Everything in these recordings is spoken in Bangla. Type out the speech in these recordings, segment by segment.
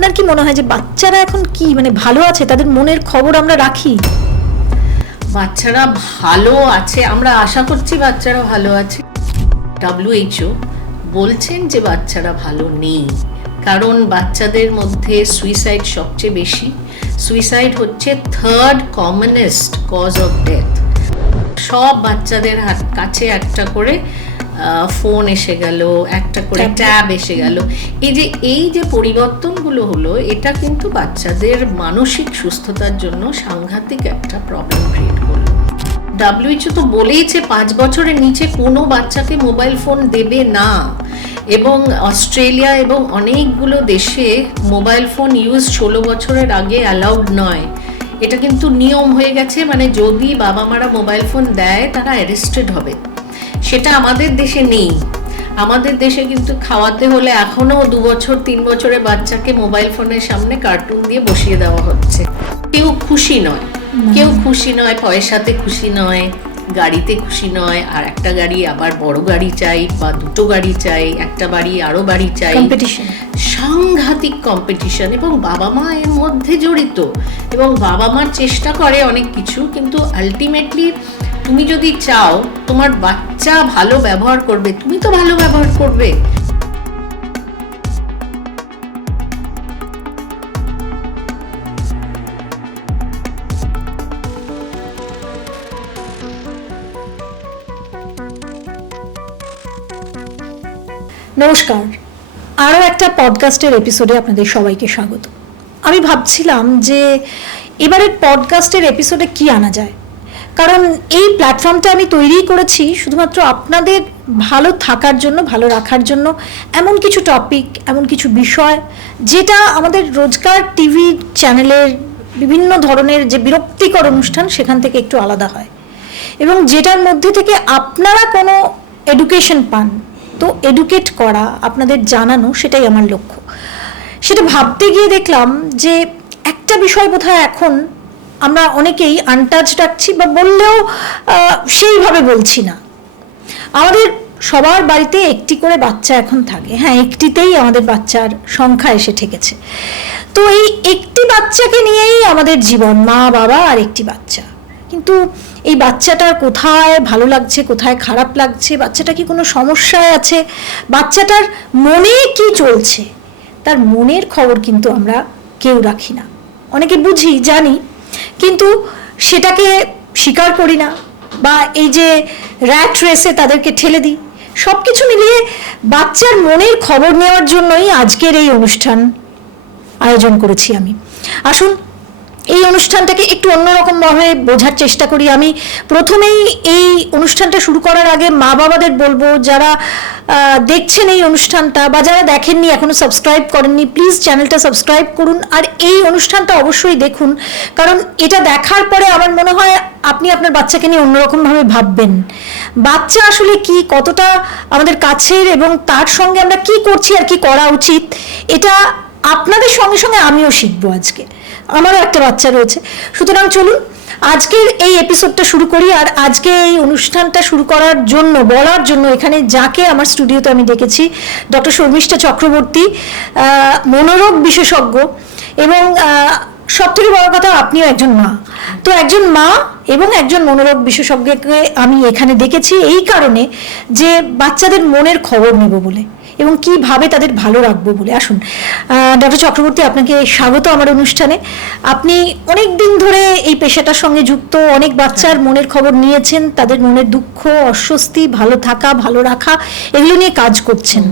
আপনার কি মনে হয় যে বাচ্চারা এখন কি মানে ভালো আছে, তাদের মনের খবর আমরা রাখি? বাচ্চারা ভালো আছে, আমরা আশা করছি বাচ্চারা ভালো আছে। WHO বলছেন যে বাচ্চারা ভালো নেই, কারণ বাচ্চাদের মধ্যে সুইসাইড সবচেয়ে বেশি। সুইসাইড হচ্ছে 3rd commonest cause of death. সব বাচ্চাদের কাছে একটা করে ফোন এসে গেল, একটা করে ট্যাব এসে গেল। এই যে পরিবর্তনগুলো হলো, এটা কিন্তু বাচ্চাদের মানসিক সুস্থতার জন্য সাংঘাতিক একটা প্রবলেম ক্রিয়েট করলো। WHO তো বলেইছে 5 বছরের নিচে কোনো বাচ্চাকে মোবাইল ফোন দেবে না, এবং অস্ট্রেলিয়া এবং অনেকগুলো দেশে মোবাইল ফোন ইউজ 16 বছরের আগে অ্যালাউড নয়। এটা কিন্তু নিয়ম হয়ে গেছে, মানে যদি বাবা মারা মোবাইল ফোন দেয় তারা অ্যারেস্টেড হবে। সেটা আমাদের দেশে নেই। আমাদের দেশে কিন্তু খাওয়াতে হলে এখনো 2 বছর 3 বছরের বাচ্চাকে মোবাইল ফোনের সামনে কার্টুন দিয়ে বসিয়ে দেওয়া হচ্ছে। কেউ খুশি নয়, পয়সাতে খুশি নয়, গাড়িতে খুশি নয়, আর একটা গাড়ি আবার বড় গাড়ি চাই, বা দুটো গাড়ি চাই, একটা বাড়ি আরো বাড়ি চাই, সাংঘাতিক কম্পিটিশন। এবং বাবা মা এর মধ্যে জড়িত, এবং বাবা মার চেষ্টা করে অনেক কিছু, কিন্তু আলটিমেটলি তুমি যদি চাও তোমার বাচ্চা ভালো ব্যবহার করবে, তুমি তো ভালো ব্যবহার করবে। নমস্কার, আরও একটা পডকাস্টের এপিসোডে আপনাদের সবাইকে স্বাগত। আমি ভাবছিলাম যে এবারের পডকাস্টের এপিসোডে কি আনা যায়, কারণ এই প্ল্যাটফর্মটা আমি তৈরি করেছি শুধুমাত্র আপনাদের ভালো থাকার জন্য, ভালো রাখার জন্য। এমন কিছু টপিক, এমন কিছু বিষয় যেটা আমাদের রোজকার টিভি চ্যানেলের বিভিন্ন ধরনের যে বিরক্তিকর অনুষ্ঠান সেখান থেকে একটু আলাদা হয়, এবং যেটার মধ্যে থেকে আপনারা কোনো এডুকেশন পান। তো এডুকেট করা, আপনাদের জানানো, সেটাই আমার লক্ষ্য। সেটা ভাবতে গিয়ে দেখলাম যে একটা বিষয় বোধহয় এখন আমরা অনেকেই আনটাচ রাখছি, বা বললেও সেইভাবে বলছি না। আমাদের সবার বাড়িতে একটি করে বাচ্চা এখন থাকে। হ্যাঁ, একটিতেই আমাদের বাচ্চার সংখ্যা এসে ঠেকেছে। তো এই একটি বাচ্চাকে নিয়েই আমাদের জীবন, মা বাবা আর একটি বাচ্চা। কিন্তু এই বাচ্চাটার কোথায় ভালো লাগছে, কোথায় খারাপ লাগছে, বাচ্চাটা কি কোনো সমস্যায় আছে, বাচ্চাটার মনে কি চলছে, তার মনের খবর কিন্তু আমরা কেউ রাখি না। অনেকে বুঝি, জানি, কিন্তু সেটাকে স্বীকার করি না, বা এই যে র্যাট রেসে তাদেরকে ঠেলে দিই। সব কিছু মিলিয়ে বাচ্চার মনের খবর নেওয়ার জন্যই আজকের এই অনুষ্ঠান আয়োজন করেছি আমি। আসুন এই অনুষ্ঠানটাকে একটু অন্যরকমভাবে বোঝার চেষ্টা করি। আমি প্রথমেই এই অনুষ্ঠানটা শুরু করার আগে মা বাবাদের বলবো, যারা দেখছেন এই অনুষ্ঠানটা, বা যারা দেখেননি, এখনো সাবস্ক্রাইব করেননি, প্লিজ চ্যানেলটা সাবস্ক্রাইব করুন, আর এই অনুষ্ঠানটা অবশ্যই দেখুন। কারণ এটা দেখার পরে আমার মনে হয় আপনি আপনার বাচ্চাকে নিয়ে অন্যরকমভাবে ভাববেন। বাচ্চা আসলে কি, কতটা আমাদের কাছের, এবং তার সঙ্গে আমরা কি করছি আর কি করা উচিত, এটা আপনাদের সঙ্গে সঙ্গে আমিও শিখবো। আজকে আমারও একটা বাচ্চা রয়েছে। সুতরাং চলুন আজকের এই এপিসোডটা শুরু করি। আর আজকে এই অনুষ্ঠানটা শুরু করার জন্য, বলার জন্য এখানে যাকে আমার স্টুডিওতে আমি ডেকেছি, ডক্টর শর্মিষ্ঠা চক্রবর্তী, মনোরোগ বিশেষজ্ঞ, এবং সব থেকে বড় কথা আপনিও একজন মা। তো একজন মা এবং একজন মনোরোগ বিশেষজ্ঞকে আমি এখানে ডেকেছি এই কারণে যে বাচ্চাদের মনের খবর নেব বলে, এবং কিভাবে তাদের ভালো রাখবো বলে। আসুন ডক্টর চক্রবর্তী, আপনাকে স্বাগত আমার অনুষ্ঠানে। আপনি অনেক দিন ধরে এই পেশাটার সঙ্গে যুক্ত, অনেক বাচ্চার মনের খবর নিয়েছেন, তাদের মনের দুঃখ, অস্বস্তি, ভালো থাকা, ভালো রাখা, এগুলো নিয়ে কাজ করছেন।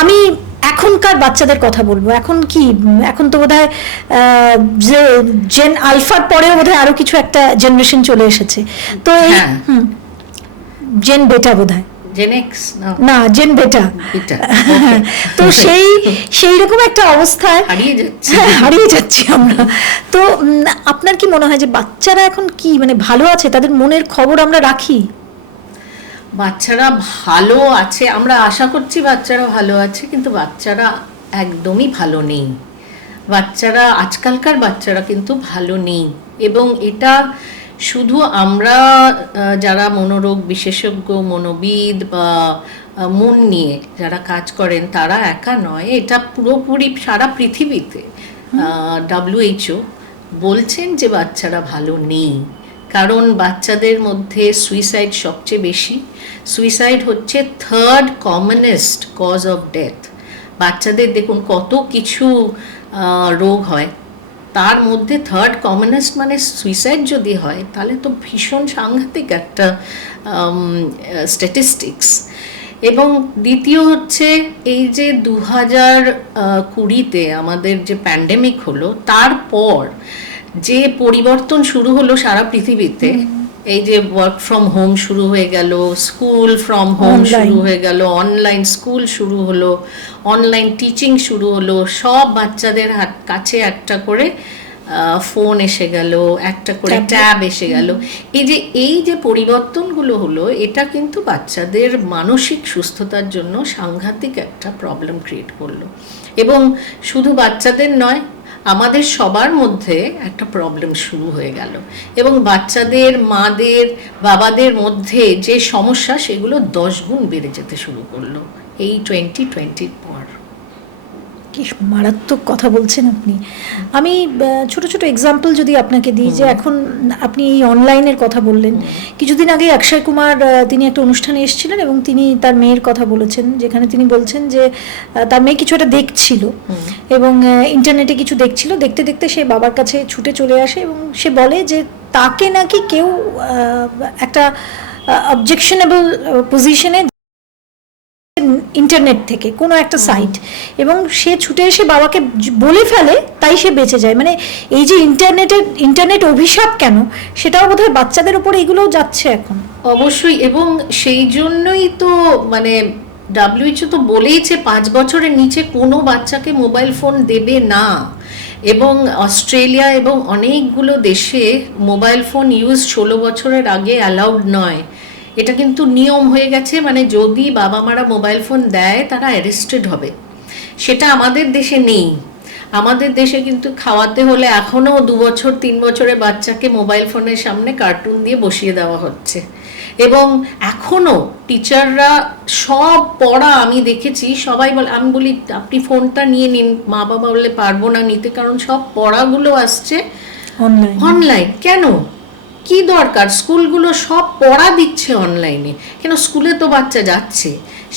আমি এখনকার বাচ্চাদের কথা বলবো। এখন তো বোধহয় যে জেন আলফার পরেও বোধহয় আরো কিছু একটা জেনারেশন চলে এসেছে। তো এই জেন বেটা বোধহয়, না জেন বেটা। তো সেই রকম একটা অবস্থায় হারিয়ে যাচ্ছি আমরা। তো আপনার কি মনে হয় যে বাচ্চারা এখন কি মানে ভালো আছে, তাদের মনের খবর আমরা রাখি? বাচ্চারা ভালো আছে, আমরা আশা করছি বাচ্চারা ভালো আছে, কিন্তু বাচ্চারা একদমই ভালো নেই। আজকালকার বাচ্চারা কিন্তু ভালো নেই, এবং এটা শুধু আমরা যারা মনোরোগ বিশেষজ্ঞ, মনোবিদ বা মন নিয়ে যারা কাজ করেন তারা একা নয়, এটা পুরোপুরি সারা পৃথিবীতে WHO বলছেন যে বাচ্চারা ভালো নেই, কারণ বাচ্চাদের মধ্যে সুইসাইড সবচেয়ে বেশি। সুইসাইড হচ্ছে 3rd commonest cause of death. বাচ্চাদের দেখুন কত কিছু রোগ হয়, তার মধ্যে 3rd কমনেস্ট মানে সুইসাইড যদি হয় তাহলে তো ভীষণ সাংঘাতিক একটা স্ট্যাটিস্টিক্স। এবং দ্বিতীয় হচ্ছে এই যে 2020-তে আমাদের যে প্যান্ডেমিক হলো, তারপর যে পরিবর্তন শুরু হলো সারা পৃথিবীতে, এই যে ওয়ার্ক ফ্রম হোম শুরু হয়ে গেল, স্কুল ফ্রম হোম শুরু হয়ে গেল, অনলাইন স্কুল শুরু হলো, অনলাইন টিচিং শুরু হলো, সব বাচ্চাদের কাছে একটা করে ফোন এসে গেল, একটা করে ট্যাব এসে গেল। এই যে পরিবর্তনগুলো হলো, এটা কিন্তু বাচ্চাদের মানসিক সুস্থতার জন্য সাংঘাতিক একটা প্রবলেম ক্রিয়েট করলো। এবং শুধু বাচ্চাদের নয়, আমাদের সবার মধ্যে একটা প্রবলেম শুরু হয়ে গেল, এবং বাচ্চাদের, মাদের, বাবাদের মধ্যে যে সমস্যা সেগুলো 10 গুণ বেড়ে যেতে শুরু করলো এই 2020-র পর। কি মারাত্মক কথা বলছেন আপনি। আমি ছোট ছোট এক্সাম্পল যদি আপনাকে দিই, যে এখন আপনি এই অনলাইনের কথা বললেন, কিছুদিন আগে অক্ষয় কুমার তিনি একটা অনুষ্ঠানে এসেছিলেন এবং তিনি তার মেয়ের কথা বলেছেন, যেখানে তিনি বলছেন যে তার মেয়ে কিছু একটা দেখছিল এবং ইন্টারনেটে কিছু দেখছিল, দেখতে দেখতে সে বাবার কাছে ছুটে চলে আসে এবং সে বলে যে তাকে নাকি কেউ একটা অবজেকশনেবল পজিশনে ইন্টারনেট থেকে কোনো একটা সাইট, এবং সে ছুটে এসে বাবাকে বলে ফেলে, তাই সে বেঁচে যায়। মানে এই যে ইন্টারনেট অভিশাপ কেন, সেটাও বোধহয় বাচ্চাদের উপর এগুলোও যাচ্ছে এখন। অবশ্যই, এবং সেই জন্যই তো মানে WHO তো বলেইছে 5 বছরের নিচে কোনো বাচ্চাকে মোবাইল ফোন দেবে না, এবং অস্ট্রেলিয়া এবং অনেকগুলো দেশে মোবাইল ফোন ইউজ 16 বছরের আগে অ্যালাউড নয়। এটা কিন্তু নিয়ম হয়ে গেছে, মানে যদি বাবা মারা মোবাইল ফোন দেয় তারা অ্যারেস্টেড হবে। সেটা আমাদের দেশে নেই। আমাদের দেশে কিন্তু খাওয়াতে হলে এখনও 2 বছর 3 বছরের বাচ্চাকে মোবাইল ফোনের সামনে কার্টুন দিয়ে বসিয়ে দেওয়া হচ্ছে, এবং এখনও টিচাররা সব পড়া আমি দেখেছি, সবাই বলে, আমি বলি আপনি ফোনটা নিয়ে নিন, মা বাবা বলে পারবো না নিতে, কারণ সব পড়াগুলো আসছে অনলাইন। কেন, কি দরকার? স্কুলগুলো সব পড়া দিচ্ছে অনলাইনে, কেন? স্কুলে তো বাচ্চা যাচ্ছে,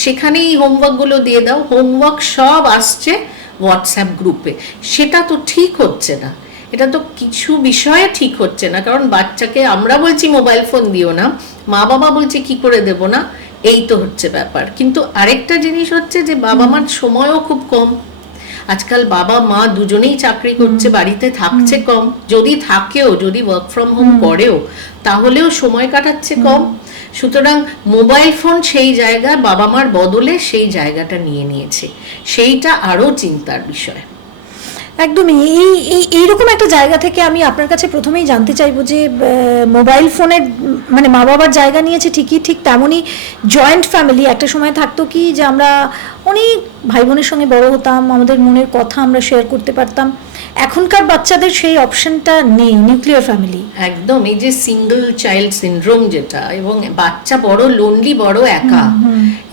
সেখানেই হোমওয়ার্কগুলো দিয়ে দাও, হোমওয়ার্ক সব আসছে হোয়াটসঅ্যাপ গ্রুপে। সেটা তো ঠিক হচ্ছে না, এটা তো কিছু বিষয়ে ঠিক হচ্ছে না, কারণ বাচ্চাকে আমরা বলছি মোবাইল ফোন দিও না, মা বাবা বলছে কি করে দেব না, এই তো হচ্ছে ব্যাপার। কিন্তু আরেকটা জিনিস হচ্ছে যে বাবা মার সময়ও খুব কম। আজকাল বাবা মা দুজনেই চাকরি করছে, বাড়িতে থাকছে কম, যদি থাকেও, যদি ওয়ার্ক ফ্রম হোম করেও, তাহলেও সময় কাটাচ্ছে কম। সুতরাং মোবাইল ফোন সেই জায়গায় বাবা মার বদলে সেই জায়গাটা নিয়ে নিয়েছে, সেইটা আরও চিন্তার বিষয়। একদমই। এইরকম একটা জায়গা থেকে আমি আপনার কাছে প্রথমেই জানতে চাইবো যে মোবাইল ফোনের মানে মা বাবার জায়গা নিয়েছে ঠিকই, ঠিক তেমনই জয়েন্ট ফ্যামিলি একটা সময় থাকতো কি, যে আমরা অনেক ভাই বোনের সঙ্গে বড় হতাম, আমাদের মনের কথা আমরা শেয়ার করতে পারতাম। এখনকার বাচ্চাদের সেই অপশনটা নেই, নিউক্লিয়ার ফ্যামিলি একদম। এই যে সিঙ্গল চাইল্ড সিনড্রোম যেটা, এবং বাচ্চা বড় লোনলি, বড় একা,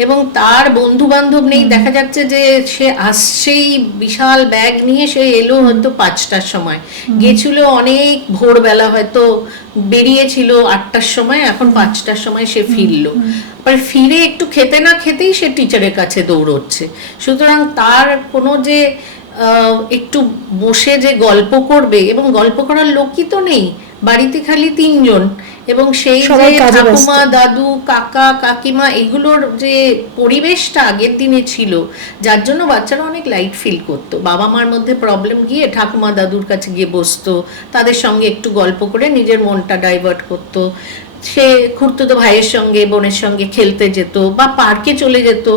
এবং তার বন্ধু বান্ধব নেই। দেখা যাচ্ছে যে সে আসছেই বিশাল ব্যাগ নিয়ে, সে এলো হয়তো 5টার সময়, গেছিল অনেক ভোরবেলা, হয়তো বেরিয়েছিল 8টার সময়, এখন 5টার সময় সে ফিরলো, আর ফিরে একটু খেতে না খেতেই সে টিচারের কাছে দৌড়চ্ছে। সুতরাং তার কোনো যে একটু বসে যে গল্প করবে, এবং গল্প করার লোকই তো নেই বাড়িতে, খালি 3 জন, এবং সেই যে ঠাকুমা, দাদু, কাকা, কাকিমা, এগুলোর যে পরিবেশটা আগের দিনে ছিল, যার জন্য বাচ্চারা অনেক লাইট ফিল করতো। বাবা মার মধ্যে প্রবলেম গিয়ে ঠাকুমা দাদুর কাছে গিয়ে বসতো, তাদের সঙ্গে একটু গল্প করে নিজের মনটা ডাইভার্ট করতো। সে খুড়তুতো ভাইয়ের সঙ্গে, বোনের সঙ্গে খেলতে যেত, বা পার্কে চলে যেত।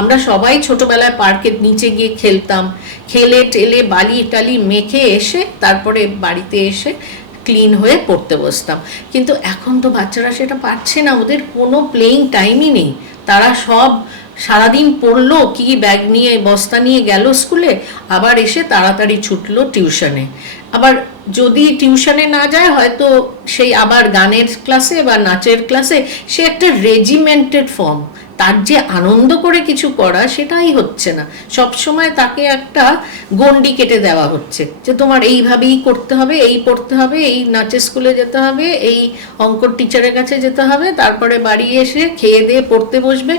আমরা সবাই ছোটবেলায় পার্কের নিচে গিয়ে খেলতাম, খেলে টেলে বালি টালি মেখে এসে তারপরে বাড়িতে এসে ক্লিন হয়ে পড়তে বসতাম। কিন্তু এখন তো বাচ্চারা সেটা পারছে না, ওদের কোনো প্লেইং টাইমই নেই। তারা সব সারাদিন পড়লো, কি ব্যাগ নিয়ে বস্তা নিয়ে গেল স্কুলে, আবার এসে তাড়াতাড়ি ছুটলো টিউশনে। আবার যদি টিউশনে না যায় হয়তো সেই আবার গানের ক্লাসে বা নাচের ক্লাসে, সে একটা রেজিমেন্টেড ফর্ম। তার যে আনন্দ করে কিছু করা সেটাই হচ্ছে না, সব সময় তাকে একটা গণ্ডি কেটে দেওয়া হচ্ছে যে তোমার এইভাবেই করতে হবে, এই পড়তে হবে, এই নাচের স্কুলে যেতে হবে, এই অঙ্কর টিচারের কাছে যেতে হবে, তারপরে বাড়ি এসে খেয়ে দিয়ে পড়তে বসবে।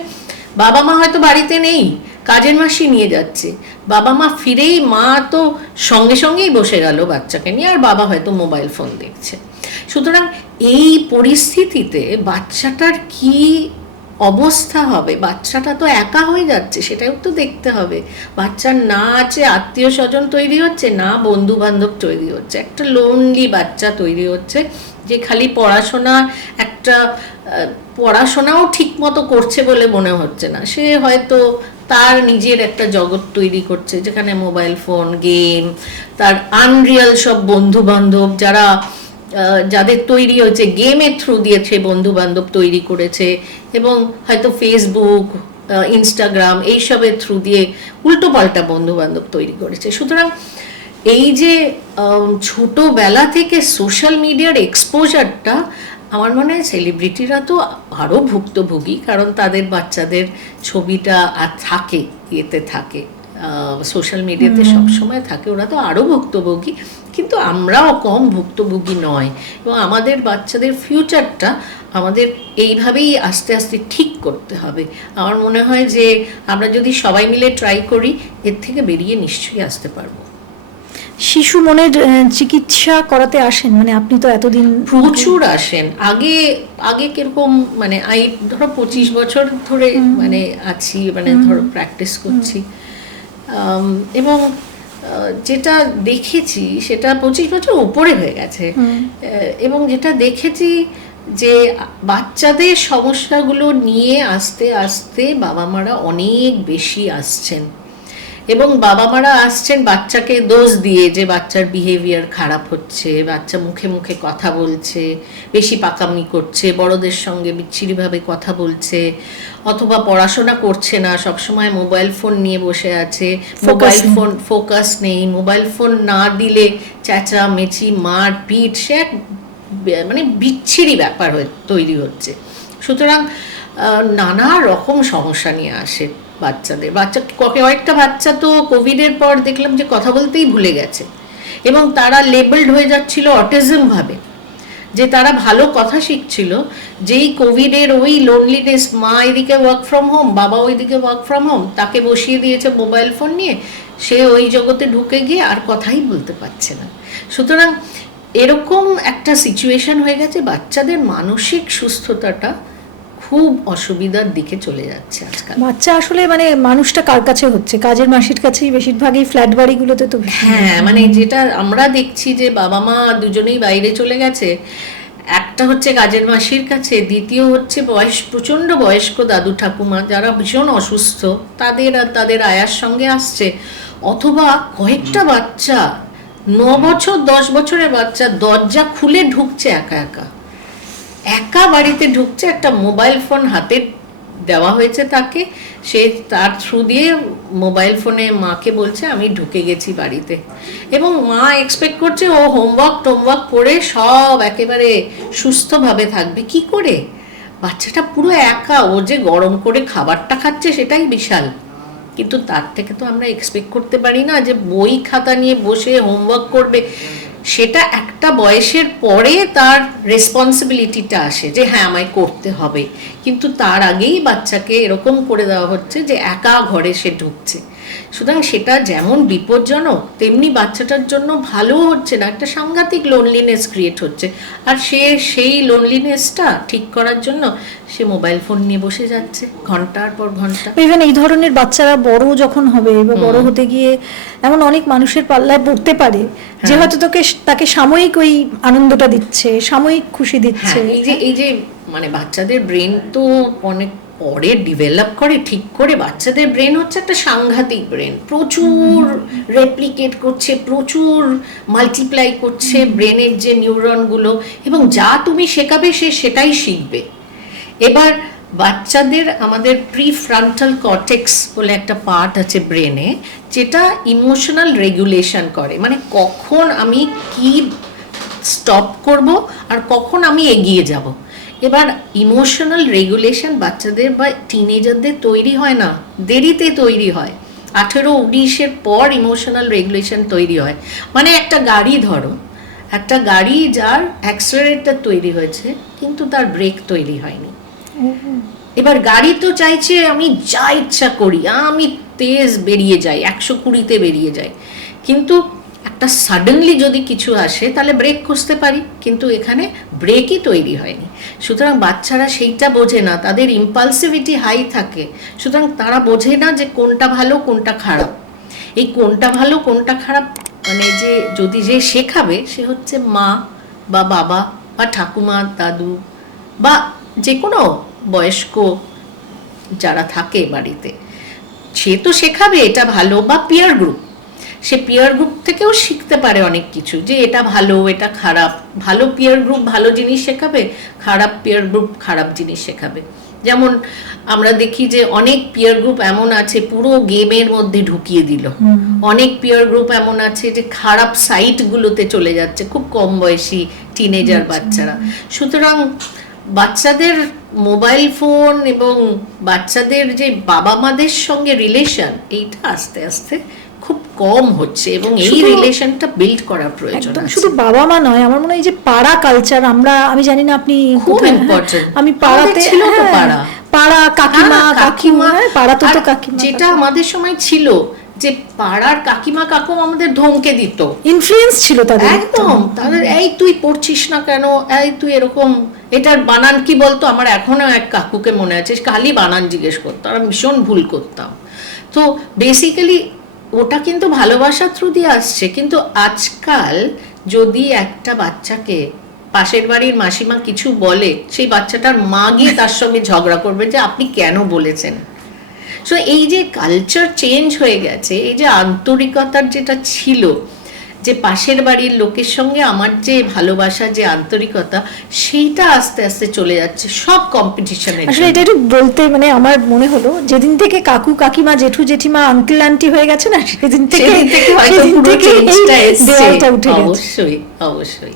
বাবা মা হয়তো বাড়িতে নেই, কাজের মাসি নিয়ে যাচ্ছে, বাবা মা ফিরেই মা তো সঙ্গে সঙ্গেই বসে গেল বাচ্চাকে নিয়ে, আর বাবা হয়তো মোবাইল ফোন দেখছে। সুতরাং এই পরিস্থিতিতে বাচ্চাটার কি অবস্থা হবে? বাচ্চাটা তো একা হয়ে যাচ্ছে, সেটাও তো দেখতে হবে। বাচ্চার না আছে আত্মীয় স্বজন তৈরি হচ্ছে, না বন্ধু বান্ধব তৈরি হচ্ছে, একটা লোনলি বাচ্চা তৈরি হচ্ছে যে খালি পড়াশোনাও ঠিক মতো করছে বলে মনে হচ্ছে না। সে হয়তো তার নিজের একটা জগৎ তৈরি করছে যেখানে মোবাইল ফোন, গেম, তার আনরিয়াল সব বন্ধু বান্ধব যাদের তৈরি হয়েছে গেমের থ্রু দিয়ে সে বন্ধু বান্ধব তৈরি করেছে, এবং হয়তো ফেসবুক, ইনস্টাগ্রাম এইসবের থ্রু দিয়ে উল্টোপাল্টা বন্ধু বান্ধব তৈরি করেছে। সুতরাং এই যে ছোটোবেলা থেকে সোশ্যাল মিডিয়ার এক্সপোজারটা, আমার মনে হয় সেলিব্রিটিরা তো আরও ভুক্তভোগী, কারণ তাদের বাচ্চাদের ছবিটা আর থাকে, ইয়েতে থাকে, সোশ্যাল মিডিয়াতে সবসময় থাকে, ওরা তো আরও ভুক্তভোগী। কিন্তু আমরাও কম ভুক্তভোগী নয়, এবং আমাদের বাচ্চাদের ফিউচারটা আমাদের এইভাবেই আস্তে আস্তে ঠিক করতে হবে। আমার মনে হয় যে আমরা যদি সবাই মিলে ট্রাই করি, এর থেকে বেরিয়ে নিশ্চয়ই আসতে পারবো। শিশু মনের চিকিৎসা করাতে আসেন, মানে আপনি তো এতদিন প্রচুর আসেন। আগে কিরকম, মানে ধরো 25 বছর ধরে মানে আছি, মানে ধরো প্র্যাকটিস করছি, এবং যেটা দেখেছি সেটা 25 বছর উপরে হয়ে গেছে, এবং যেটা দেখেছি যে বাচ্চাদের সমস্যাগুলো নিয়ে আস্তে আস্তে বাবা মারা অনেক বেশি আসছেন, এবং বাবা মারা আসছেন বাচ্চাকে দোষ দিয়ে যে বাচ্চার বিহেভিয়ার খারাপ হচ্ছে, বাচ্চা মুখে মুখে কথা বলছে, বেশি পাকামি করছে, বড়দের সঙ্গে বিচ্ছিরিভাবে কথা বলছে, অথবা পড়াশোনা করছে না, সবসময় মোবাইল ফোন নিয়ে বসে আছে, মোবাইল ফোন ফোকাস নেই, মোবাইল ফোন না দিলে চেঁচা মেচি মার পিট, সে এক মানে বিচ্ছিরি ব্যাপার তৈরি হচ্ছে। সুতরাং নানা রকম সমস্যা নিয়ে আসে কয়েকটা বাচ্চা তো কোভিডের পর দেখলাম যে কথা বলতেই ভুলে গেছে, এবং তারা লেবেলড হয়ে যাচ্ছিল অটিজম ভাবে, যে তারা ভালো কথা শিখছিল, যেই কোভিডের ওই লোনলিনেস, মা এদিকে ওয়ার্ক ফ্রম হোম, বাবা ওইদিকে ওয়ার্ক ফ্রম হোম, তাকে বসিয়ে দিয়েছে মোবাইল ফোন নিয়ে, সে ওই জগতে ঢুকে গিয়ে আর কথাই বলতে পারছে না। সুতরাং এরকম একটা সিচুয়েশন হয়ে গেছে, বাচ্চাদের মানসিক সুস্থতাটা খুব অসুবিধার দিকে চলে যাচ্ছে আজকাল। বাচ্চা আসলে মানে মানুষটা কার কাছে হচ্ছে, কাজের মাসির কাছেই বেশিরভাগই, ফ্ল্যাট বাড়িগুলোতে তো। হ্যাঁ, মানে যেটা আমরা দেখছি যে বাবা মা দুজনেই বাইরে চলে গেছে, একটা হচ্ছে কাজের মাসির কাছে, দ্বিতীয় হচ্ছে প্রচণ্ড বয়স্ক দাদু ঠাকুমা যারা ভীষণ অসুস্থ, তাদের আর তাদের আয়ার সঙ্গে আসছে, অথবা কয়েকটা বাচ্চা 9 বছর 10 বছরের বাচ্চা দরজা খুলে ঢুকছে একা বাড়িতে ঢুকছে, একটা মোবাইল ফোন হাতে দেওয়া হয়েছে তাকে, সে তার থ্রু দিয়ে মোবাইল ফোনে মাকে বলছে আমি ঢুকে গেছি বাড়িতে, এবং মা এক্সপেক্ট করছে ও টোমওয়ার্ক করে সব একেবারে সুস্থভাবে থাকবে। কি করে? বাচ্চাটা পুরো একা, ও যে গরম করে খাবারটা খাচ্ছে সেটাই বিশাল, কিন্তু তার থেকে তো আমরা এক্সপেক্ট করতে পারি না যে বই খাতা নিয়ে বসে হোমওয়ার্ক করবে। সেটা একটা বয়সের পরে তার রেসপন্সিবিলিটিটা আসে যে হ্যাঁ আমায় করতে হবে, কিন্তু তার আগেই বাচ্চাকে এরকম করে দেওয়া হচ্ছে যে একা ঘরে সে ঢুকছে। সুতরাং সেটা যেমন বিপজ্জনক, তেমনি বাচ্চাটার জন্য ভালোও হচ্ছে না, একটা সাংঘাতিক লোনলিনেস ক্রিয়েট হচ্ছে, আর সেই লোনলিনেসটা ঠিক করার জন্য সে মোবাইল ফোন নিয়ে বসে যাচ্ছে ঘন্টার পর ঘন্টা। ইভেন এই ধরনের বাচ্চারা বড় যখন হবে বা বড় হতে গিয়ে এমন অনেক মানুষের পাল্লায় পড়তে পারে যে হয়তো তাকে সাময়িক ওই আনন্দটা দিচ্ছে, সাময়িক খুশি দিচ্ছে। এই যে মানে বাচ্চাদের ব্রেন তো অনেক পরে ডেভেলপ করে ঠিক করে, বাচ্চাদের ব্রেন হচ্ছে একটা সাংঘাতিক ব্রেন, প্রচুর রেপ্লিকেট করছে, প্রচুর মাল্টিপ্লাই করছে ব্রেনের যে নিউরনগুলো, এবং যা তুমি শেখাবে সে সেটাই শিখবে। এবার বাচ্চাদের আমাদের প্রিফ্রন্টাল কর্টেক্স বলে একটা পার্ট আছে ব্রেনে, যেটা ইমোশনাল রেগুলেশন করে, মানে কখন আমি কি স্টপ করব আর কখন আমি এগিয়ে যাব। এবার ইমোশনাল রেগুলেশন বাচ্চাদের বা টিনেজারদের তৈরি হয় না, দেরিতে তৈরি হয়। 18-19 পর ইমোশনাল রেগুলেশন তৈরি হয়। মানে একটা গাড়ি ধরো, একটা গাড়ি যার অ্যাক্সেলারেটর তৈরি হয়েছে কিন্তু তার ব্রেক তৈরি হয়নি। এবার গাড়ি তো চাইছে আমি যা ইচ্ছা করি, আমি তেজ বেরিয়ে যাই, 120-তে বেরিয়ে যাই, কিন্তু একটা সাডেনলি যদি কিছু আসে তাহলে ব্রেক কষতে পারি, কিন্তু এখানে ব্রেকই তৈরি হয়নি। সুতরাং বাচ্চারা সেইটা বোঝে না, তাদের ইম্পালসিভিটি হাই থাকে, সুতরাং তারা বোঝে না যে কোনটা ভালো কোনটা খারাপ। এই কোনটা ভালো কোনটা খারাপ মানে যে যদি যে শেখাবে সে হচ্ছে মা বা বাবা বা ঠাকুমা দাদু বা যে কোনো বয়স্ক যারা থাকে বাড়িতে, সে তো শেখাবে এটা ভালো, বা পিয়ার গ্রুপ, সে পিয়ার গ্রুপ থেকেও শিখতে পারে অনেক কিছু, যে এটা ভালো এটা খারাপ। ভালো পিয়ার গ্রুপ ভালো জিনিস শেখাবে, খারাপ পিয়ার গ্রুপ খারাপ জিনিস শেখাবে। যেমন আমরা দেখি যে অনেক পিয়ার গ্রুপ এমন আছে পুরো গেমের মধ্যে ঢুকিয়ে দিল, অনেক পিয়ার গ্রুপ এমন আছে যে খারাপ সাইটগুলোতে চলে যাচ্ছে খুব কম বয়সী টিনেজার বাচ্চারা। সুতরাং বাচ্চাদের মোবাইল ফোন এবং বাচ্চাদের যে বাবা মাদের সঙ্গে রিলেশন, এইটা আস্তে আস্তে খুব কম হচ্ছে এবং এই রিলেশনটা বিল্ড করার প্রয়োজন আছে। শুধু বাবা মা নয়, আমার মনে হয় যে পাড়া কালচার, আমি জানি না আপনি খুব ইম্পর্টেন্ট। আমি পাড়াতে ছিল তো পাড়া কাকিমা পাড়া তো কাকিমা, যেটা আমাদের সময় ছিল যে পাড়ার কাকিমা কাকু আমাদের ধমকে দিত, ইনফ্লুয়েন্স ছিল তাদের একদম। তাদের এই তুই পড়ছিস না কেন, এই তুই এরকম, এটার বানান কি বলতো। আমার এখনো এক কাকুকে মনে আছে, খালি বানান জিজ্ঞেস করতো, আর ভীষণ ভুল করতাম। তো বেসিক্যালি ওটা কিন্তু ভালোবাসার থ্রু দিয়ে আসছে। কিন্তু আজকাল যদি একটা বাচ্চাকে পাশের বাড়ির মাসিমা কিছু বলে, সেই বাচ্চাটার মা গিয়ে তার সঙ্গে ঝগড়া করবে যে আপনি কেন বলেছেন। সো এই যে কালচার চেঞ্জ হয়ে গেছে, এই যে আন্তরিকতার যেটা ছিল, যে পাশের বাড়ির লোকের সঙ্গে আমার যে ভালোবাসা যে আন্তরিকতা, সেইটা আস্তে আস্তে চলে যাচ্ছে সব কম্পিটিশনের। আসলে এটা একটু বলতে মানে আমার মনে হলো যেদিন থেকে কাকু কাকিমা জেঠু জেঠিমা আঙ্কেল আন্টি হয়ে গেছে না, সেদিন থেকে হয়তো পুরো চেঞ্জটা এসেছে। উঠে গেছে। অবশ্যই অবশ্যই।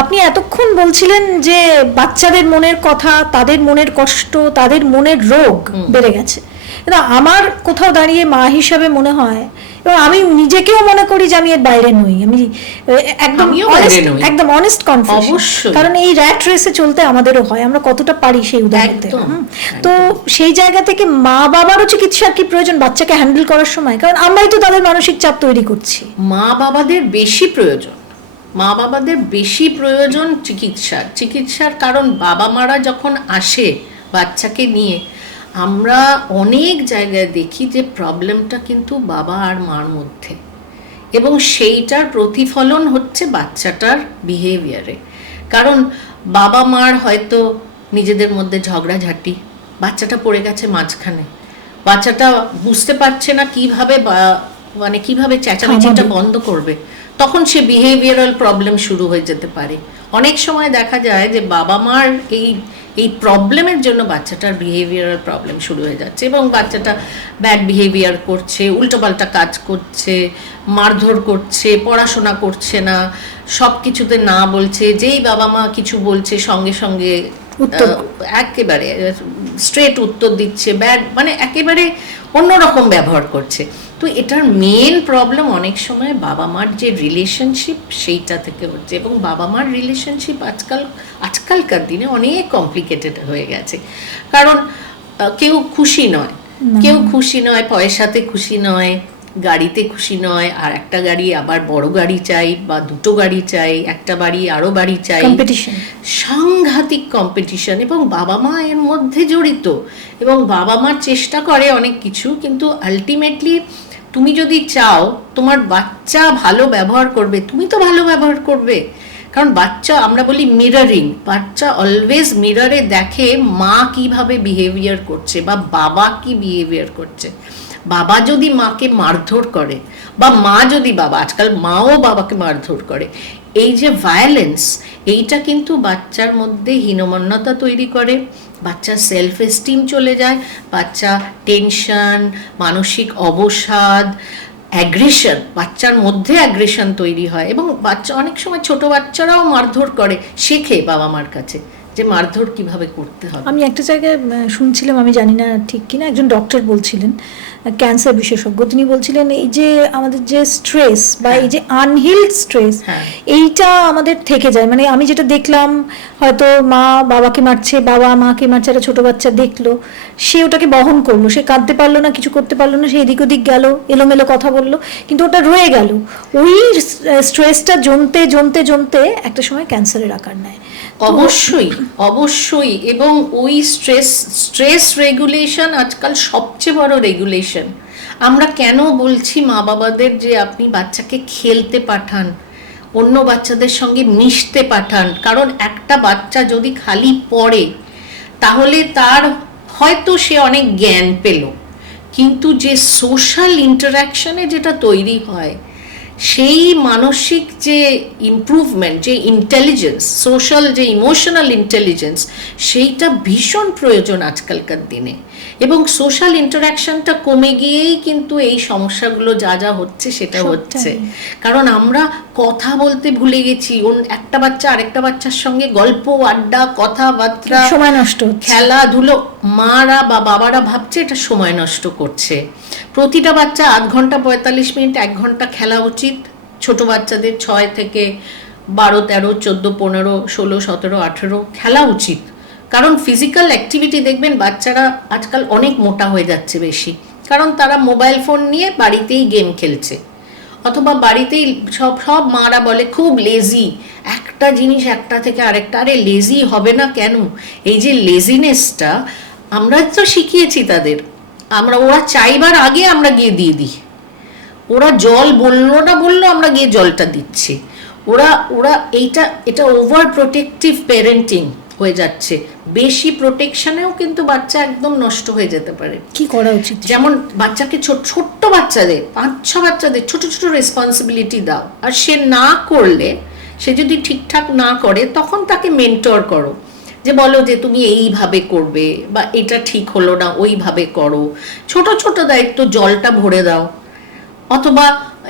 আপনি এতক্ষণ বলছিলেন যে বাচ্চাদের মনের কথা, তাদের মনের কষ্ট, তাদের মনের রোগ বেড়ে গেছে। কিন্তু আমার কোথাও দাঁড়িয়ে মা হিসাবে মনে হয়, এবং আমি নিজেকেও মনে করি যে আমি এর বাইরে নই, আমি একদম অনেস্ট কনফেশন, কারণ এই র্যাট রেসে চলতে আমাদেরও হয়, আমরা কতটা পারি সেই উদাহরণে। তো সেই জায়গা থেকে মা বাবারও চিকিৎসার কি প্রয়োজন বাচ্চাকে হ্যান্ডেল করার সময়, কারণ আমরাই তো তাদের মানসিক চাপ তৈরি করছি। মা বাবাদের বেশি প্রয়োজন, মা বাবাদের বেশি প্রয়োজন চিকিৎসার। কারণ বাবা মারা যখন আসে বাচ্চাকে নিয়ে, আমরা অনেক জায়গায় দেখি যে প্রবলেমটা কিন্তু বাবা আর মার মধ্যে, এবং সেইটার প্রতিফলন হচ্ছে বাচ্চাটার বিহেভিয়ারে। কারণ বাবা মার হয়তো নিজেদের মধ্যে ঝগড়াঝাটি, বাচ্চাটা পড়ে গেছে মাঝখানে, বাচ্চাটা বুঝতে পারছে না কিভাবে মানে কিভাবে চেঁচামেচিটা বন্ধ করবে, তখন সে বিহেভিয়ারাল প্রবলেম শুরু হয়ে যেতে পারে। অনেক সময় দেখা যায় যে বাবা মার এই প্রবলেমের জন্য বাচ্চাটার বিহেভিয়ারাল প্রবলেম শুরু হয়ে যাচ্ছে, এবং বাচ্চাটা ব্যাড বিহেভিয়ার করছে, উল্টোপাল্টা কাজ করছে, মারধর করছে, পড়াশোনা করছে না, সব কিছুতে না বলছে, যেই বাবা মা কিছু বলছে সঙ্গে সঙ্গে একেবারে স্ট্রেট উত্তর দিচ্ছে, ব্যাড মানে একেবারে অন্যরকম ব্যবহার করছে। তো এটার মেন প্রবলেম অনেক সময় বাবা মার যে রিলেশনশিপ সেইটা থেকে হচ্ছে, এবং বাবা মার রিলেশনশিপ আজকালকার দিনে অনেক কমপ্লিকেটেড হয়ে গেছে। কারণ কেউ খুশি নয়, পয়সাতে খুশি নয়, গাড়িতে খুশি নয়, আর একটা গাড়ি আবার বড় গাড়ি চাই, বা দুটো গাড়ি চাই, একটা বাড়ি আরো বাড়ি চাই, সাংঘাতিক কম্পিটিশন, এবং বাবা মা এর মধ্যে জড়িত, এবং বাবা মার চেষ্টা করে অনেক কিছু, কিন্তু আলটিমেটলি তুমি যদি চাও তোমার বাচ্চা ভালো ব্যবহার করবে, তুমি তো ভালো ব্যবহার করবে। কারণ বাচ্চা, আমরা বলি মিররিং, বাচ্চা অলওয়েজ মিররে দেখে মা কিভাবে বিহেভিয়ার করছে বা বাবা কি বিহেভিয়ার করছে। বাবা যদি মাকে মারধর করে, বা মা যদি আজকাল মাও বাবাকে মারধর করে, এই যে ভায়োলেন্স, এইটা কিন্তু বাচ্চার মধ্যে হীনমন্যতা তৈরি করে, বাচ্চার সেলফ এস্টিম চলে যায়, বাচ্চা টেনশন, মানসিক অবসাদ, অ্যাগ্রেশন, বাচ্চার মধ্যে অ্যাগ্রেশন তৈরি হয়। এবং বাচ্চা অনেক সময় ছোট বাচ্চারাও মারধর করে, শেখে বাবা মার কাছে যে মারধর কিভাবে করতে হবে। আমি একটা জায়গায় শুনছিলাম, আমি জানি না ঠিক কিনা, একজন ডক্টর বলছিলেন, ক্যান্সার বিশেষজ্ঞ, তিনি বলছিলেন এই যে আমাদের যে স্ট্রেস বা এই যে আনহিলড স্ট্রেস, এইটা আমাদের থেকে যায়। মানে আমি যেটা দেখলাম, হয়তো মা বাবাকে মারছে, বাবা মাকে মারছে, একটা ছোটো বাচ্চা দেখলো, সে ওটাকে বহন করলো, সে কাঁদতে পারলো না, কিছু করতে পারলো না, সে এদিক ওদিক গেল, এলোমেলো কথা বললো, কিন্তু ওটা রয়ে গেল। ওই স্ট্রেসটা জমতে জমতে জমতে একটা সময় ক্যান্সারের আকার নেয়। অবশ্যই অবশ্যই। এবং ওই স্ট্রেস রেগুলেশন আজকাল সবচেয়ে বড় রেগুলেশন। আমরা কেন বলছি মা বাবাদের যে আপনি বাচ্চাকে খেলতে পাঠান, অন্য বাচ্চাদের সঙ্গে মিশতে পাঠান, কারণ একটা বাচ্চা যদি খালি পড়ে তাহলে তার হয়তো সে অনেক জ্ঞান পেল, কিন্তু যে সোশ্যাল ইন্টারাকশনে যেটা তৈরি হয়, সেই মানসিক যে ইমপ্রুভমেন্ট, যে ইন্টেলিজেন্স, সোশ্যাল যে ইমোশনাল ইন্টেলিজেন্স, সেইটা ভীষণ প্রয়োজন আজকালকার দিনে। এবং সোশ্যাল ইন্টারাকশনটা কমে গিয়েই কিন্তু এই সমস্যাগুলো যা যা হচ্ছে সেটা হচ্ছে। কারণ আমরা কথা বলতে ভুলে গেছি, একটা বাচ্চা আরেকটা বাচ্চার সঙ্গে গল্প আড্ডা কথাবার্তা, সময় নষ্ট, খেলাধুলো, মারা বা বাবারা ভাবছে এটা সময় নষ্ট করছে। প্রতিটা বাচ্চা 8 ঘন্টা 45 মিনিট 1 ঘন্টা খেলা উচিত। ছোট বাচ্চাদের 6 থেকে 12, 13, 14, 15, 16, 17, 18 খেলা উচিত। কারণ ফিজিক্যাল অ্যাক্টিভিটি, দেখবেন বাচ্চারা আজকাল অনেক মোটা হয়ে যাচ্ছে বেশি, কারণ তারা মোবাইল ফোন নিয়ে বাড়িতেই গেম খেলছে, অথবা বাড়িতেই সব মারা বলে খুব লেজি, একটা জিনিস একটা থেকে আরেকটা। আরে লেজি হবে না কেন? এই যে লেজিনেসটা আমরা তো শিখিয়েছি তাদের, ওরা চাইবার আগে আমরা গিয়ে দিয়ে দিই। ওরা জল বললো না বললো, আমরা গিয়ে জলটা দিচ্ছি। ওরা এটা ওভার প্রোটেক্টিভ প্যারেন্টিং হয়ে যাচ্ছে। বেশি প্রোটেকশনেও কিন্তু বাচ্চা একদম নষ্ট হয়ে যেতে পারে। কি করা উচিত? যেমন বাচ্চাকে ছোট্ট বাচ্চাদের, 5-6 বাচ্চাদের ছোট ছোট রেসপন্সিবিলিটি দাও, আর সে না করলে, সে যদি ঠিকঠাক না করে, তখন তাকে মেন্টর করো, যে বলো যে তুমি এইভাবে করবে, বা এটা ঠিক হলো না ওইভাবে করো। ছোট ছোট দায়িত্ব, জলটা ভরে দাও, অথবা